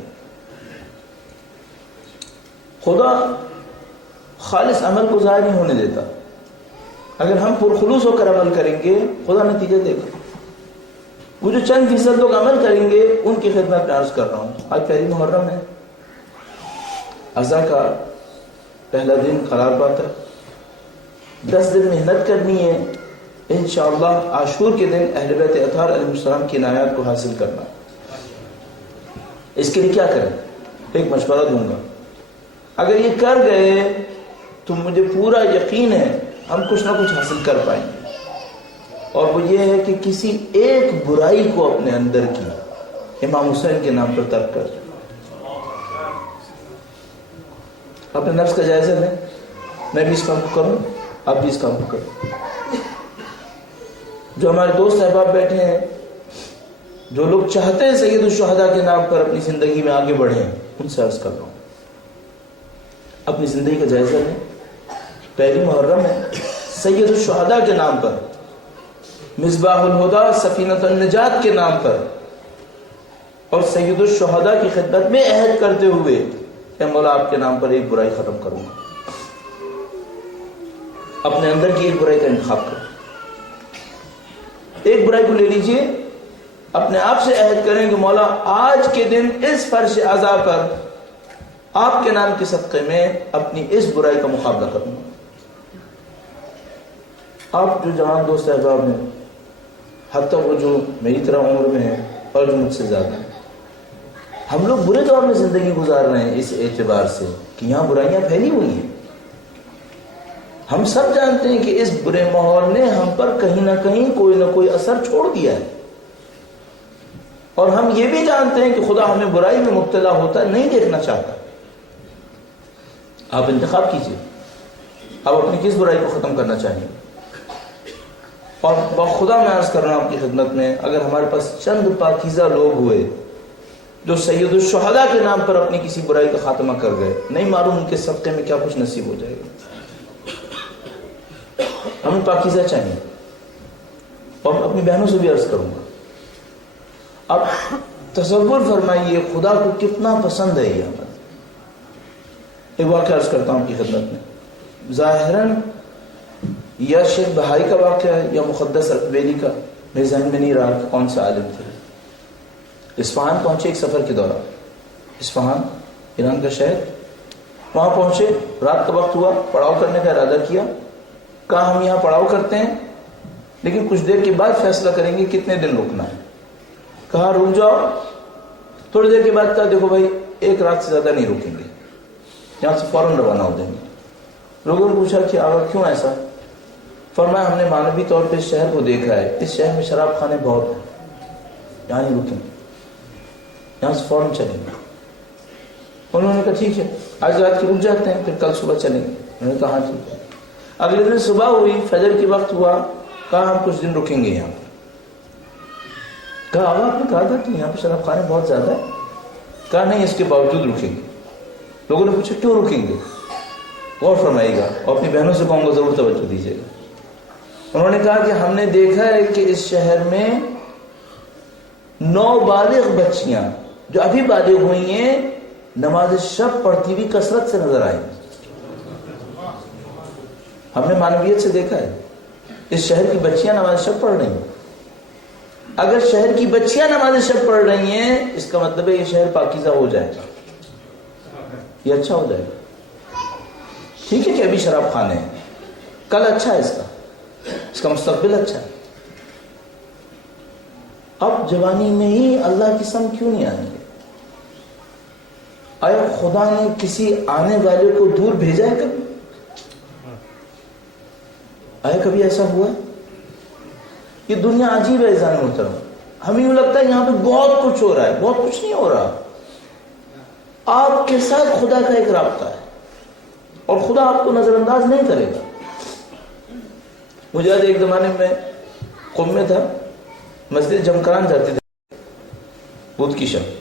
خدا خالص عمل کو ضائع نہیں ہونے دیتا، اگر ہم پرخلوص ہو کر عمل کریں گے خدا نتیجہ دے گا۔ وہ جو 1% لوگ عمل کریں گے ان کی خدمت میں عرض کر رہا ہوں، آج پہلی محرم ہے، عزا کا پہلا دن قرار پاتا ہے، 10 دن محنت کرنی ہے، انشاءاللہ عاشور کے دن اہل بیت اطہار علیہ السلام کی عنایات کو حاصل کرنا۔ اس کے لیے کیا کریں؟ ایک مشورہ دوں گا، اگر یہ کر گئے تو مجھے پورا یقین ہے ہم کچھ نہ کچھ حاصل کر پائیں گے، اور وہ یہ ہے کہ کسی ایک برائی کو اپنے اندر کی امام حسین کے نام پر ترک کر، اپنے نفس کا جائزہ لیں، میں بھی اس کام کو کروں، آپ بھی اس کام کو کریں۔ جو ہمارے دوست احباب بیٹھے ہیں، جو لوگ چاہتے ہیں سید الشہداء کے نام پر اپنی زندگی میں آگے بڑھیں، ان سے عرض کر رہا ہوں اپنی زندگی کا جائزہ لیں۔ پہلی محرم ہے، سید الشہداء کے نام پر، مصباح الہدا سفینۃ النجات کے نام پر، اور سید الشہداء کی خدمت میں عہد کرتے ہوئے کہ مولا آپ کے نام پر ایک برائی ختم کروں گا۔ اپنے اندر کی ایک برائی کا انتخاب کریں، ایک برائی کو لے لیجئے، اپنے آپ سے عہد کریں کہ مولا آج کے دن اس فرش عزا پر آپ کے نام کے صدقے میں اپنی اس برائی کا مقابلہ کروں گا۔ آپ جو جوان دوست احباب ہیں، حتیٰ وہ جو میری طرح عمر میں ہیں اور جو مجھ سے زیادہ ہیں، ہم لوگ برے دور میں زندگی گزار رہے ہیں اس اعتبار سے کہ یہاں برائیاں پھیلی ہوئی ہیں۔ ہم سب جانتے ہیں کہ اس برے ماحول نے ہم پر کہیں نہ کہیں کوئی نہ کوئی اثر چھوڑ دیا ہے، اور ہم یہ بھی جانتے ہیں کہ خدا ہمیں برائی میں مبتلا ہوتا نہیں دیکھنا چاہتا۔ آپ انتخاب کیجئے، آپ اپنی کس برائی کو ختم کرنا چاہیں گے۔ اور بخدا میں عرض کر رہا ہوں آپ کی خدمت میں، اگر ہمارے پاس چند پاکیزہ لوگ ہوئے جو سید الشہداء کے نام پر اپنی کسی برائی کا خاتمہ کر گئے، نہیں معلوم ان کے صدقے میں کیا کچھ نصیب ہو جائے گا۔ ہمیں پاکیزہ چاہیے، اور اپنی بہنوں سے بھی عرض کروں گا، اب تصور فرمائیے خدا کو کتنا پسند ہے یہ عمل. ایک واقعہ عرض کرتا ہوں کی خدمت میں. ظاہراً یا شیخ بہائی کا واقعہ ہے یا مقدس اکبیری کا، میرے ذہن میں نہیں رہا کون سا عالم تھے. اصفہان پہنچے ایک سفر کے دوران. اصفہان ایران کا شہر، وہاں پہنچے، رات کا وقت ہوا، پڑاؤ کرنے کا ارادہ کیا. کہا ہم یہاں پڑاؤ کرتے ہیں لیکن کچھ دیر کے بعد فیصلہ کریں گے کتنے دن رکنا ہے. کہا رک جاؤ. تھوڑی دیر کے بعد کہا دیکھو بھائی ایک رات سے زیادہ نہیں رکیں گے، یہاں سے فوراً روانہ ہو جائیں گے. لوگوں نے پوچھا کہ آگا کیوں ایسا؟ فرمایا ہم نے مانوی طور پہ اس شہر کو دیکھا ہے، اس شہر میں شراب خانے بہت ہیں، یہاں نہیں رکیں، یہاں سے فوراً چلیں گے. انہوں نے کہا ٹھیک ہے آج رات کی رک جاتے ہیں پھر کل صبح چلیں گے. انہوں نے کہا ہاں ٹھیک ہے. اگلے دن صبح ہوئی، فجر کی وقت ہوا، کہا ہم کچھ دن رکیں گے یہاں پر. کہا آقا آپ نے کہا تھا کہ یہاں پہ شراب خانے بہت زیادہ ہے. کہا نہیں اس کے باوجود رکیں گے. لوگوں نے پوچھا کیوں رکیں گے؟ غور فرمائیے گا اور اپنی بہنوں سے کہوں گا ضرور توجہ دیجیے گا. انہوں نے کہا کہ ہم نے دیکھا ہے کہ اس شہر میں 9 بالغ بچیاں جو ابھی بالغ ہوئی ہیں نماز شب پڑھتی ہوئی کثرت سے نظر آئیں. ہم نے مانویت سے دیکھا ہے اس شہر کی بچیاں نماز شب پڑھ رہی ہیں. اگر شہر کی بچیاں نماز شب پڑھ رہی ہیں اس کا مطلب ہے یہ شہر پاکیزہ ہو جائے گا، یہ اچھا ہو جائے گا. ٹھیک ہے کہ ابھی شراب خانے ہیں، کل اچھا ہے اس کا مستقبل اچھا ہے. اب جوانی میں ہی اللہ کی قسم کیوں نہیں آئیں گے؟ آیا خدا نے کسی آنے والے کو دور بھیجا ہے کبھی؟ آیا کبھی ایسا ہوا ہے؟ یہ دنیا عجیب ہے عزیزان محترم. ہمیں یوں لگتا ہے یہاں پہ بہت کچھ ہو رہا ہے، بہت کچھ نہیں ہو رہا. آپ کے ساتھ خدا کا ایک رابطہ ہے اور خدا آپ کو نظر انداز نہیں کرے گا. مجھے یاد ایک زمانے میں قم میں تھا، مسجد جمکران جاتے تھے بدھ کی شب.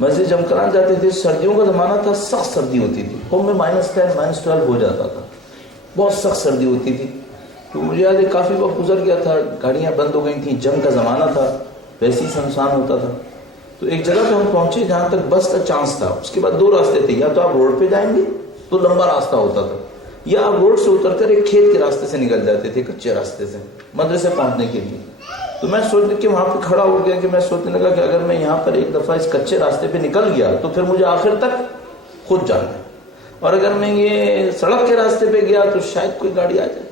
مسجد جمکران جاتے تھے، سردیوں کا زمانہ تھا، سخت سردی ہوتی تھی. قم میں -10 -12 ہو جاتا تھا، بہت سخت سردی ہوتی تھی. تو مجھے یاد ہے کافی وقت گزر گیا تھا، گاڑیاں بند ہو گئی تھیں، جنگ کا زمانہ تھا، ویسے ہی سنسان ہوتا تھا. تو ایک جگہ پہ ہم پہنچے جہاں تک بس کا چانس تھا. اس کے بعد 2 راستے تھے، یا تو آپ روڈ پہ جائیں گے تو لمبا راستہ ہوتا تھا، یا آپ روڈ سے اتر کر ایک کھیت کے راستے سے نکل جاتے تھے، کچے راستے سے مدرسے پہنچنے کے لیے. تو میں سوچنے کہ وہاں پہ کھڑا ہو گیا کہ میں سوچنے لگا کہ اگر میں یہاں پر ایک دفعہ اس کچے راستے پہ نکل گیا تو پھر مجھے آخر تک خود جانا ہے، اور اگر میں یہ سڑک کے راستے پہ گیا تو شاید کوئی گاڑی آ جائے،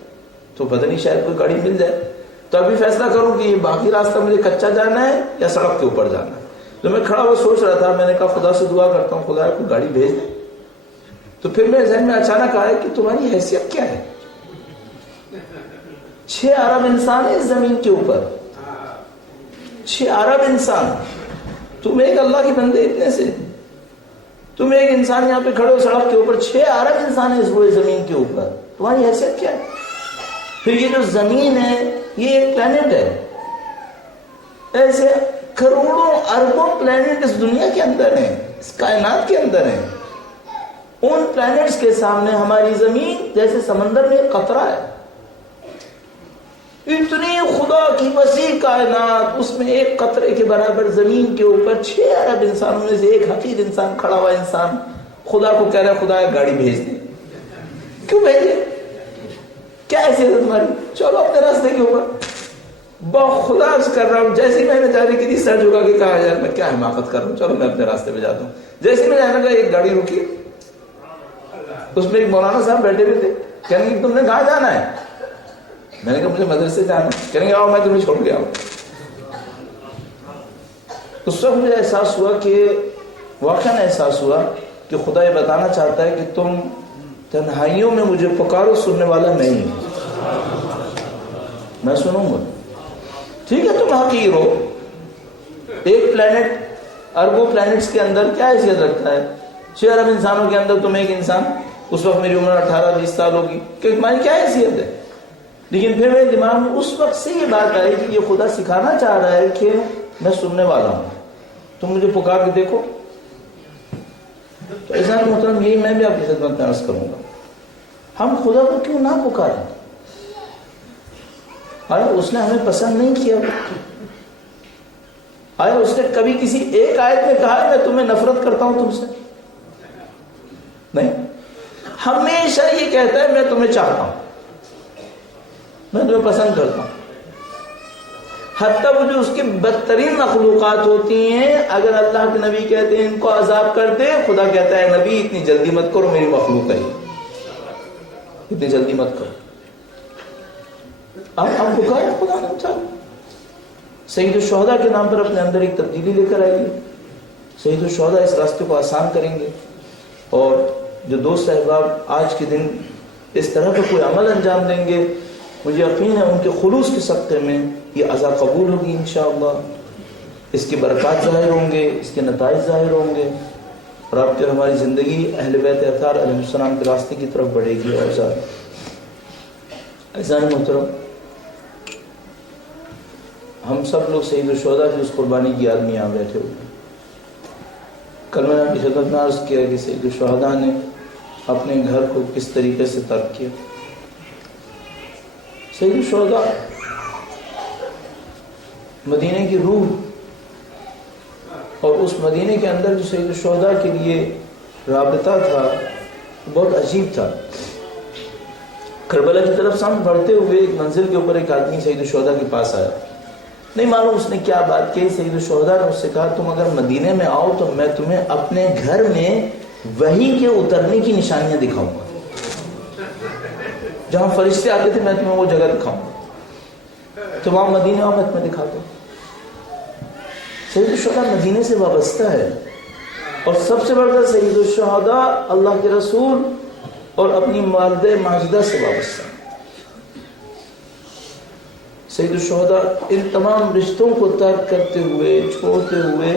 تو پتہ نہیں شاید کوئی گاڑی مل جائے. تو ابھی فیصلہ کروں کہ یہ باقی راستہ مجھے کچا جانا ہے یا سڑک کے اوپر جانا ہے. تو میں کھڑا ہوا سوچ رہا تھا. میں نے کہا خدا سے دعا کرتا ہوں خدا کو گاڑی بھیج دے. تو پھر میرے ذہن میں اچانک آیا کہ تمہاری حیثیت کیا ہے؟ 6 ارب انسان ہے اس زمین کے اوپر، 6 ارب انسان. تم ایک اللہ کے بندے اتنے سے، تم ایک انسان یہاں پہ کھڑے ہو سڑک کے اوپر، 6 ارب انسان ہے اس پورے زمین کے اوپر. تمہاری حیثیت کیا ہے؟ پھر یہ جو زمین ہے یہ ایک پلانٹ ہے. ایسے کروڑوں اربوں پلانٹ اس دنیا کے اندر ہیں، اس کائنات کے اندر ہیں. ان پلانٹس کے سامنے ہماری زمین جیسے سمندر میں ایک قطرہ ہے. اتنی خدا کی وسیع کائنات، اس میں ایک قطرے کے برابر زمین کے اوپر 6 ارب انسانوں میں سے ایک حقیر انسان کھڑا ہوا انسان خدا کو کہہ رہا ہے خدا گاڑی بھیج دے. کیوں بھیجے؟ کیا حیثیت ہے تمہاری؟ چلو اپنے راستے کے اوپر. خدا کر رہا ہوں. جیسے میں نے جاری کی سر جھکا کے کہا یار میں کیا حماقت کر رہا ہوں، چلو میں اپنے راستے پہ جاتا ہوں. جیسے میں جانے کا ایک گاڑی رکی، اس میں ایک مولانا صاحب بیٹھے ہوئے تھے. کہنے کہ تم نے کہاں جانا ہے؟ میں نے کہا مجھے مدرسے جانا ہے. کہنے آؤ میں تمہیں چھوڑ کے آؤں. اس وقت مجھے احساس ہوا کہ واقعاً احساس ہوا کہ خدا یہ بتانا چاہتا ہے کہ تم تنہائیوں میں مجھے پکارو، سننے والا میں ہی ہوں، میں سنوں گا. ٹھیک ہے تم حقیر ہو. ایک پلانٹ اربوں پلانٹس کے اندر کیا حیثیت رکھتا ہے؟ 6 ارب انسانوں کے اندر تم ایک انسان. اس وقت میری عمر 18-20 سال ہوگی کہ تمہاری کیا حیثیت ہے؟ لیکن پھر میرے دماغ میں اس وقت سے یہ بات آئی کہ یہ خدا سکھانا چاہ رہا ہے کہ میں سننے والا ہوں، تم مجھے پکار کے دیکھو. تو ایسا محترم یہی میں بھی آپ کی خدمت میں عرض کروں گا، ہم خدا کو کیوں نہ پکاریں؟ اس نے ہمیں پسند نہیں کیا. آیا اس نے کبھی کسی ایک آیت میں کہا ہے میں تمہیں نفرت کرتا ہوں تم سے؟ نہیں، ہمیشہ یہ کہتا ہے میں تمہیں چاہتا ہوں، میں تمہیں پسند کرتا ہوں. حتیٰ وہ جو اس کی بدترین مخلوقات ہوتی ہیں، اگر اللہ کے نبی کہتے ہیں ان کو عذاب کر دے، خدا کہتا ہے نبی اتنی جلدی مت کرو، میری مخلوق ہے، اتنی جلدی مت کرو. اب ہم کو کہا خدا نے چاہا سید الشہداء کے نام پر اپنے اندر ایک تبدیلی لے کر آئیے. سید الشہداء اس راستے کو آسان کریں گے، اور جو دوست احباب آج کے دن اس طرح کا کوئی عمل انجام دیں گے، مجھے یقین ہے ان کے خلوص کے صدقے میں یہ عزا قبول ہوگی انشاءاللہ. اس کی برکات ظاہر ہوں گے، اس کے نتائج ظاہر ہوں گے، اور آپ کے ہماری زندگی اہل بیت اطہار علیہ السلام کے راستے کی طرف بڑھے گی. اور عزیزان محترم، ہم سب لوگ سید الشہداء کی اس قربانی کی آدمی یہاں بیٹھے ہوئے. کل میں نے آپ کی خدمت میں عرض کیا کہ سید الشہداء نے اپنے گھر کو کس طریقے سے ترک کیا. سید الشہداء مدینے کی روح، اور اس مدینے کے اندر جو سید الشہداء کے لیے رابطہ تھا بہت عجیب تھا. کربلا کی طرف سے ہم بڑھتے ہوئے ایک منزل کے اوپر ایک آدمی سید الشہداء کے پاس آیا. نہیں معلوم اس نے کیا بات کی. سید الشہداء نے اس سے کہا تم اگر مدینے میں آؤ تو میں تمہیں اپنے گھر میں وحی کے اترنے کی نشانیاں دکھاؤں گا. جہاں فرشتے آتے تھے میں تمہیں وہ جگہ دکھاؤں گا. تو وہاں مدینے آؤ میں تمہیں دکھاتا ہوں. سید الشہداء مدینے سے وابستہ ہے، اور سب سے بڑھ کر سید الشہداء اللہ کے رسول اور اپنی والدہ ماجدہ سے وابستہ ہے. سید الشہداء ان تمام رشتوں کو ترک کرتے ہوئے، چھوڑتے ہوئے،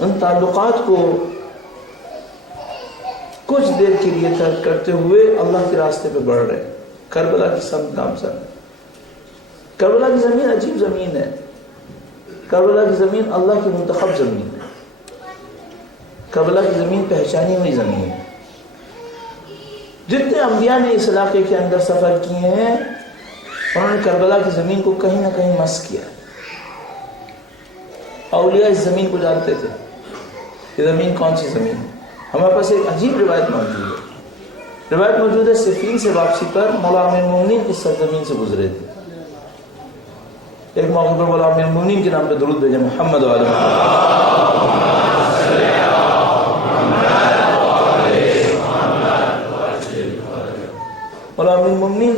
ان تعلقات کو کچھ دیر کے لیے ترک کرتے ہوئے اللہ کے راستے پہ بڑھ رہے. کربلا کی سمت گامزن. کربلا کی زمین عجیب زمین ہے. کربلا کی زمین اللہ کی منتخب زمین ہے. کربلا کی زمین پہچانی ہوئی زمین ہے. جتنے انبیاء نے اس علاقے کے اندر سفر کیے ہیں انہوں نے کربلا کی زمین کو کہیں نہ کہیں مس کیا. اولیاء اس زمین کو جانتے تھے یہ زمین کون سی زمین ہے. ہمارے پاس ایک عجیب روایت موجود ہے. روایت موجود ہے صفین سے واپسی پر مولا امیر المومنین اس سرزمین سے گزرے تھے. ایک موقع پر مولا امیر المومنین کے نام پہ درود بھیجے محمد و آل مولا امیر المومنین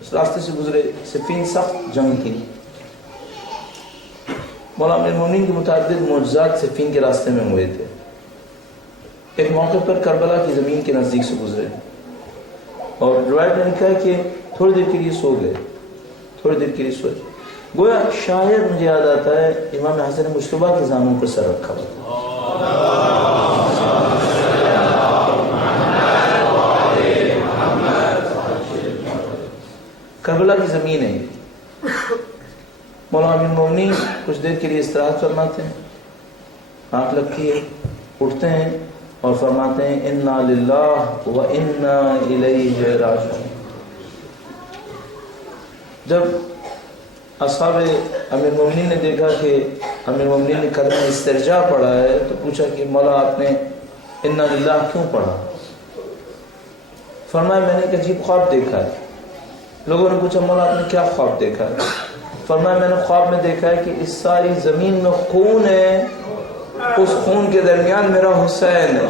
اس راستے سے گزرے. صفین سخت جنگ تھی. مولا امیر المومنین کے متعدد معجزات صفین کے راستے میں ہوئے تھے. ایک موقع پر کربلا کی زمین کے نزدیک سے گزرے اور روایت میں لکھا ہے کہ تھوڑی دیر کے لیے سو گئے. تھوڑی دیر کے لیے سوئے. گویا شاید مجھے یاد آتا ہے امام حسن مجتبیٰ کے زانوں پر سر رکھا ہوا تھا. کربلا کی زمین ہے. مولا امیر المومنین کچھ دیر کے لیے استراحت فرماتے ہیں. آنکھ لگتی ہے، اٹھتے ہیں اور فرماتے ہیں انا للہ و انا الیہ راجعون. جب اصحاب امیر المومنین نے دیکھا کہ امیر المومنین نے کلمہ استرجاع پڑھا ہے تو پوچھا کہ مولا آپ نے انا للہ کیوں پڑھا؟ فرمایا میں نے ایک عجیب خواب دیکھا ہے. لوگوں نے پوچھا مولا آپ نے کیا خواب دیکھا ہے؟ فرمایا میں نے خواب میں دیکھا ہے کہ اس ساری زمین میں خون ہے، اس خون کے درمیان میرا حسین ہے،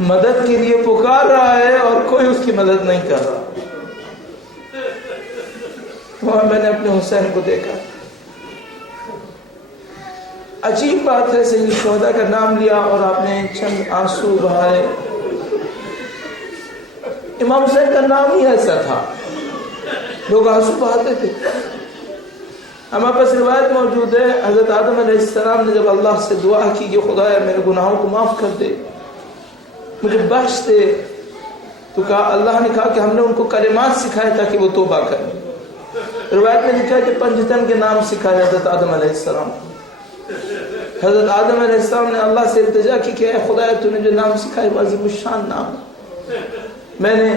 مدد کے لیے پکار رہا ہے اور کوئی اس کی مدد نہیں کر رہا. وہاں میں نے اپنے حسین کو دیکھا. عجیب بات ہے سید الشہداء کا نام لیا اور آپ نے چند آنسو بہائے. امام حسین کا نام ہی ایسا تھا، لوگ آنسو بہاتے تھے. ہمارے پاس روایت موجود ہے حضرت آدم علیہ السلام نے جب اللہ سے دعا کی کہ خدایا میرے گناہوں کو معاف کر دے، مجھے بخش دے، تو کہا اللہ نے کہا کہ ہم نے ان کو کلمات سکھائے تاکہ وہ توبہ کریں. روایت میں لکھا ہے کہ پنجتن کے نام سکھائے حضرت آدم علیہ السلام. حضرت آدم علیہ السلام نے اللہ سے التجا کی کہ اے خدایا تو نے جو نام سکھائے عظیم الشان نام. میں نے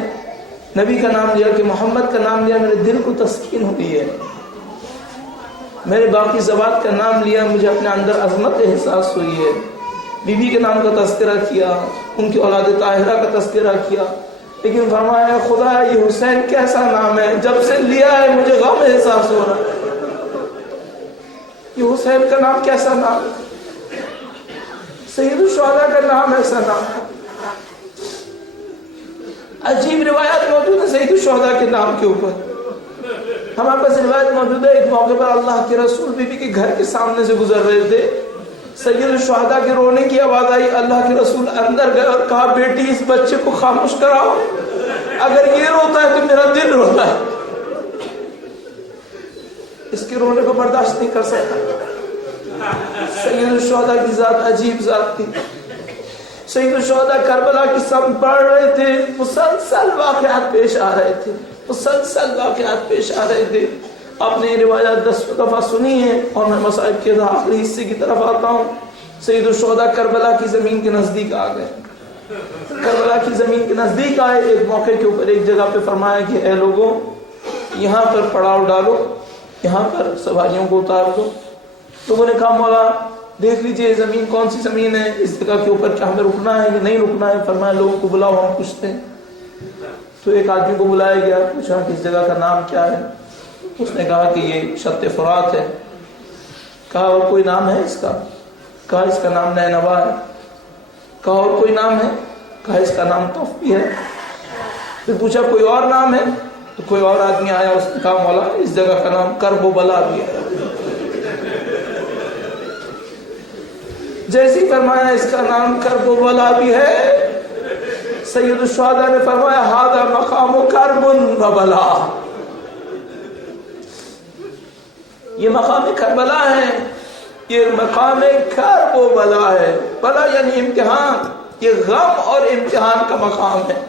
نبی کا نام لیا کہ محمد کا نام لیا، میرے دل کو تسکین ہوئی ہے. میرے باقی زوات کا نام لیا، مجھے اپنے اندر عظمت احساس ہوئی ہے. بیوی کے نام کا تذکرہ کیا، ان کی اولاد طاہرہ کا تذکرہ کیا، لیکن فرمایا خدا یہ حسین کیسا نام ہے، جب سے لیا ہے مجھے غم احساس ہو رہا ہے. یہ حسین کا نام کیسا نام ہے، سید الشہداء کا نام ایسا نام ہے. عجیب روایات موجود ہے سید الشہداء کے نام کے اوپر. ہمارے پاس روایت موجود ہے، ایک موقع پر اللہ کے رسول بیوی کے گھر کے سامنے سے گزر رہے تھے، سید الشہداء کے رونے کی آواز آئی. اللہ کے رسول اندر گئے اور کہا بیٹی اس بچے کو خاموش کراؤ، اگر یہ روتا ہے تو میرا دل روتا ہے. اس کے رونے کو برداشت نہیں کر سکتا. سید الشہداء کی ذات عجیب ذات تھی. سید الشہداء کربلا کی سمت بڑھ رہے تھے، مسلسل واقعات پیش آ رہے تھے، مسلسل واقعات پیش آ رہے تھے. آپ نے یہ روایات 10 دفعہ سنی ہے اور میں مصائب کے آخری حصے کی طرف آتا ہوں. سید الشہداء کربلا کی زمین کے نزدیک آ گئے. کربلا کی زمین کے نزدیک آئے. ایک موقع کے اوپر ایک جگہ پہ فرمایا کہ اے لوگوں یہاں پر پڑاؤ ڈالو، یہاں پر سواریوں کو اتار دو. لوگوں نے کہا مولا دیکھ لیجئے زمین کون سی زمین ہے، اس جگہ کے اوپر کیا ہمیں رکنا ہے یا نہیں رکنا ہے. فرمایا لوگوں کو بلاؤ ہم پوچھتے ہیں. تو ایک آدمی کو بلایا گیا، پوچھا کہ اس جگہ کا نام کیا ہے. اس نے کہا کہ یہ شط فرات ہے. کہا اور کوئی نام ہے اس کا؟ کہا اس کا نام نینوا ہے. کہا اور کوئی نام ہے؟ کہا اس کا نام توفی ہے. پھر پوچھا کوئی اور نام ہے؟ تو کوئی اور آدمی آیا، اس نے کہا مولا اس جگہ کا نام کرب و بلا بھی ہے. جیسی فرمایا اس کا نام کرب و بلا بھی ہے، سید الشہداء نے فرمایا ھذا مقام کرب و بلا، یہ مقام کربلا ہے، یہ مقام کرب و بلا ہے. بلا یعنی امتحان، یہ غم اور امتحان کا مقام ہے.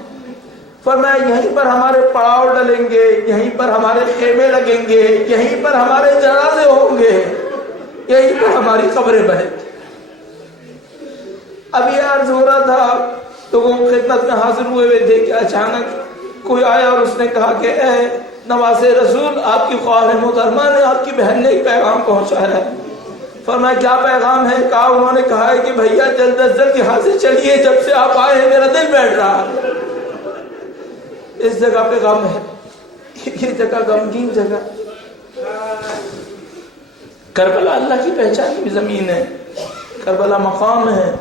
فرمایا یہیں پر ہمارے پڑاؤ ڈلیں گے، یہیں پر ہمارے خیمے لگیں گے، یہیں پر ہمارے جنازے ہوں گے، یہیں پر ہماری قبریں بنیں گی. اب یہ عرض ہو رہا تھا، لوگوں کی خدمت میں حاضر ہوئے ہوئے تھے کہ اچانک کوئی آیا اور اس نے کہا کہ اے نواز رسول آپ کی خواہر محترمہ نے آپ کی بہن نے ایک پیغام پہنچایا ہے. فرمایا کیا پیغام ہے؟ کہا انہوں نے کہا ہے کہ بھیا جلد از جلد یہاں سے چلیے، جب سے آپ آئے ہیں میرا دل بیٹھ رہا ہے. اس جگہ پہ غم ہے، یہ جگہ غمگین جگہ. کربلا اللہ کی پہچانی بھی زمین ہے، کربلا مقام ہے.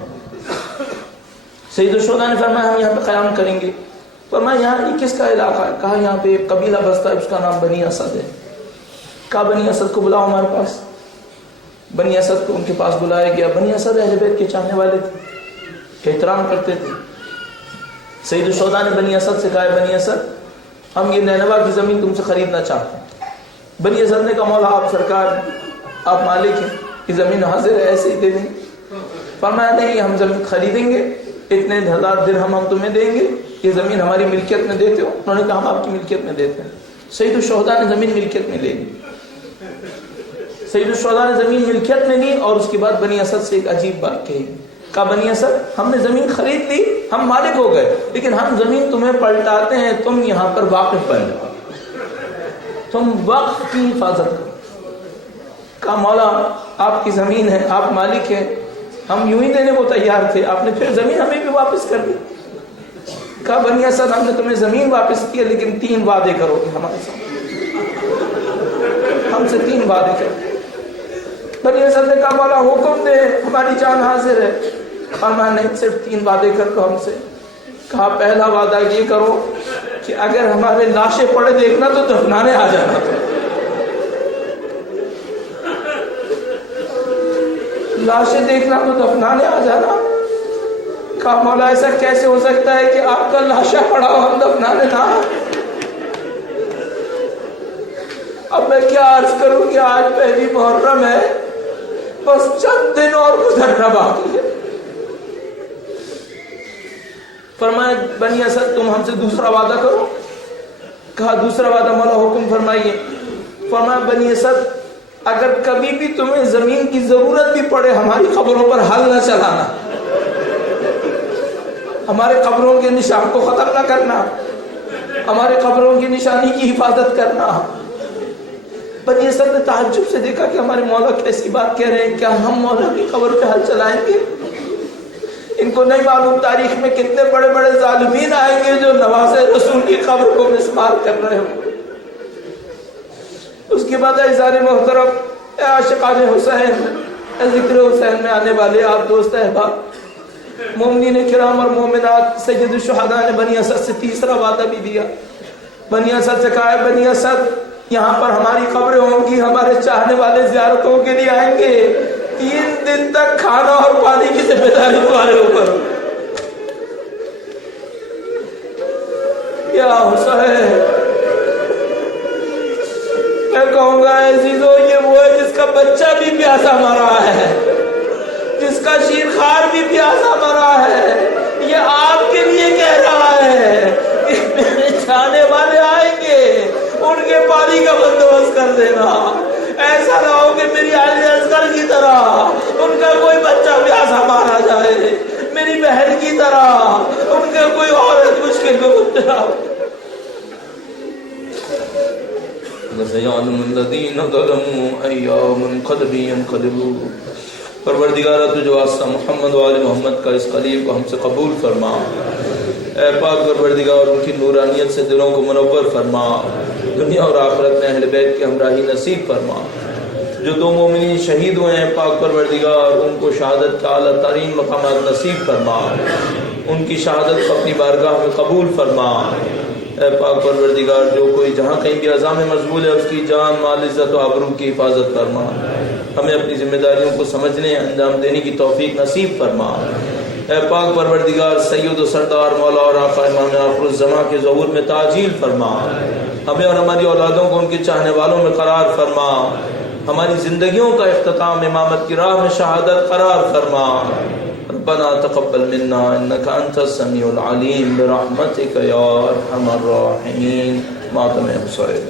سید الشہداء نے فرمایا ہم یہاں پہ قیام کریں گے. فرمایا یہاں یہ کس کا علاقہ ہے؟ کہا یہاں پہ ایک قبیلہ بستا ہے، اس کا نام بنی اسد ہے. کہا بنی اسد کو بلاؤ ہمارے پاس. بنی اسد کو ان کے پاس بلایا گیا. بنی اسد اہل بیت کے چاہنے والے تھے، احترام کرتے تھے. سید الشہداء نے بنی اسد سے کہا بنی اسد ہم یہ نینوا کی زمین تم سے خریدنا چاہتے ہیں. بنی اسد نے کہا مولا آپ سرکار آپ مالک ہیں، یہ زمین حاضر ہے، ایسے ہی دے دیں. فرمایا نہیں ہم زمین خریدیں گے، اتنے 1000 درہم ہم تمہیں دیں گے، یہ زمین ہماری ملکیت میں دیتے ہو. انہوں نے کہا ہم آپ کی ملکیت میں دیتے ہیں. سید الشہداء نے زمین ملکیت میں لے لی. سید الشہداء نے زمین ملکیت میں لی اور اس کے بعد بنی اسد سے ایک عجیب بات کہی. کہا بنی اسد ہم نے زمین خرید لی، ہم مالک ہو گئے، لیکن ہم زمین تمہیں پلٹاتے ہیں، تم یہاں پر واقف بن جاؤ، تم وقف کی حفاظت کرو. کہا مولا آپ کی زمین ہے، آپ مالک ہیں، ہم یوں ہی دینے کو تیار تھے، آپ نے پھر زمین ہمیں بھی واپس کر دی. کہا بنی اسد ہم نے تمہیں زمین واپس کی لیکن 3 وعدے کرو گے ہمارے ساتھ، ہم سے 3 وعدے کرو. بنی اسد نے کہا مولا حکم دے، ہماری جان حاضر ہے. فرمایا نہیں صرف 3 وعدے کر لو ہم سے. کہا پہلا وعدہ یہ کرو کہ اگر ہمارے لاشیں پڑے دیکھنا تو دفنانے آ جانا. لاشیں دیکھنا تو دفنانے آ جانا. کہا مولا ایسا کیسے ہو سکتا ہے کہ آپ کا لاشا پڑا ہو ہم دفنانے نہ. اب میں کیا عرض کروں کہ آج پہلی محرم ہے، بس چند دن اور گزرنا باقی ہے. فرمایا بنی اسد تم ہم سے دوسرا وعدہ کرو. کہا دوسرا وعدہ مولا حکم فرمائیے. فرمایا بنی اسد اگر کبھی بھی تمہیں زمین کی ضرورت بھی پڑے ہماری قبروں پر ہل نہ چلانا، ہمارے قبروں کے نشان کو ختم نہ کرنا، ہمارے قبروں کی نشانی کی حفاظت کرنا. بنی اسد نے تعجب سے دیکھا کہ ہمارے مولا کیسی بات کہہ رہے ہیں، کیا ہم مولا کی قبر پہ ہل چلائیں گے؟ ان کو نہیں معلوم تاریخ میں کتنے بڑے بڑے ظالمین آئیں گے جو نواز رسول کی قبر کو مسمار کر رہے ہوں۔ اس کے بعد اعزار محترم، اے عاشقان حسین، اے ذکر حسین میں آنے والے آپ دوست احباب، مومنین کرام اور مومنات، سید الشہداء نے بنی اسد سے تیسرا وعدہ بھی دیا۔ بنی اسد سے کہا ہے بنی اسد یہاں پر ہماری قبریں ہوں گی، ہمارے چاہنے والے زیارتوں کے لیے آئیں گے، 3 دن تک کھانا اور پانی کی ذمہ داری تمہارے اوپر ہو۔ یا حسین، میں کہوں گا عزیزو، یہ وہ ہے جس کا بچہ بھی پیاسا مرا ہے، جس کا شیرخوار بھی پیاسا مرا ہے، یہ آپ کے لیے کہہ رہا ہے کہ میرے چاہنے والے آئیں گے، ان کے پانی کا بندوبست کر دینا، ایسا نہ ہو کہ میری علی اصغر کی طرح ان کا کوئی بچہ پیاسا مارا جائے، میری بہن کی طرح ان کا کوئی عورت مشکل میں مبتلا ہو۔ وَسَيَعْلَمُ الَّذِينَ ظَلَمُوا أَيَّ مُنقَلِبٍ يَنقَلِبُونَ۔ پروردگارہ تو جو واسطہ محمد و آل محمد کا اس قلیب کو ہم سے قبول فرما، اے پاک پروردگار ان کی نورانیت سے دلوں کو منور فرما، دنیا اور آخرت میں اہل بیت کی ہمراہی نصیب فرما۔ جو 2 مومنین شہید ہوئے ہیں پاک پروردگار ان کو شہادت کا اعلیٰ ترین مقامات نصیب فرما، ان کی شہادت کو اپنی بارگاہ میں قبول فرما۔ اے پاک پروردگار جو کوئی جہاں کہیں بھی عزا میں مشغول ہے اس کی جان مال عزت و آبرو کی حفاظت فرما، ہمیں اپنی ذمہ داریوں کو سمجھنے انجام دینے کی توفیق نصیب فرما۔ اے پاک پروردگار سید و سردار مولا اور آقا امام آخر الزمان کے ظہور میں تعجیل فرما، ہمیں اور ہماری اولادوں کو ان کے چاہنے والوں میں قرار فرما، ہماری زندگیوں کا اختتام امامت کی راہ میں شہادت قرار فرما۔ ربنا تقبل منا انك انت السميع العليم برحمتك يا ارحم الراحمين۔ ماتم حسین۔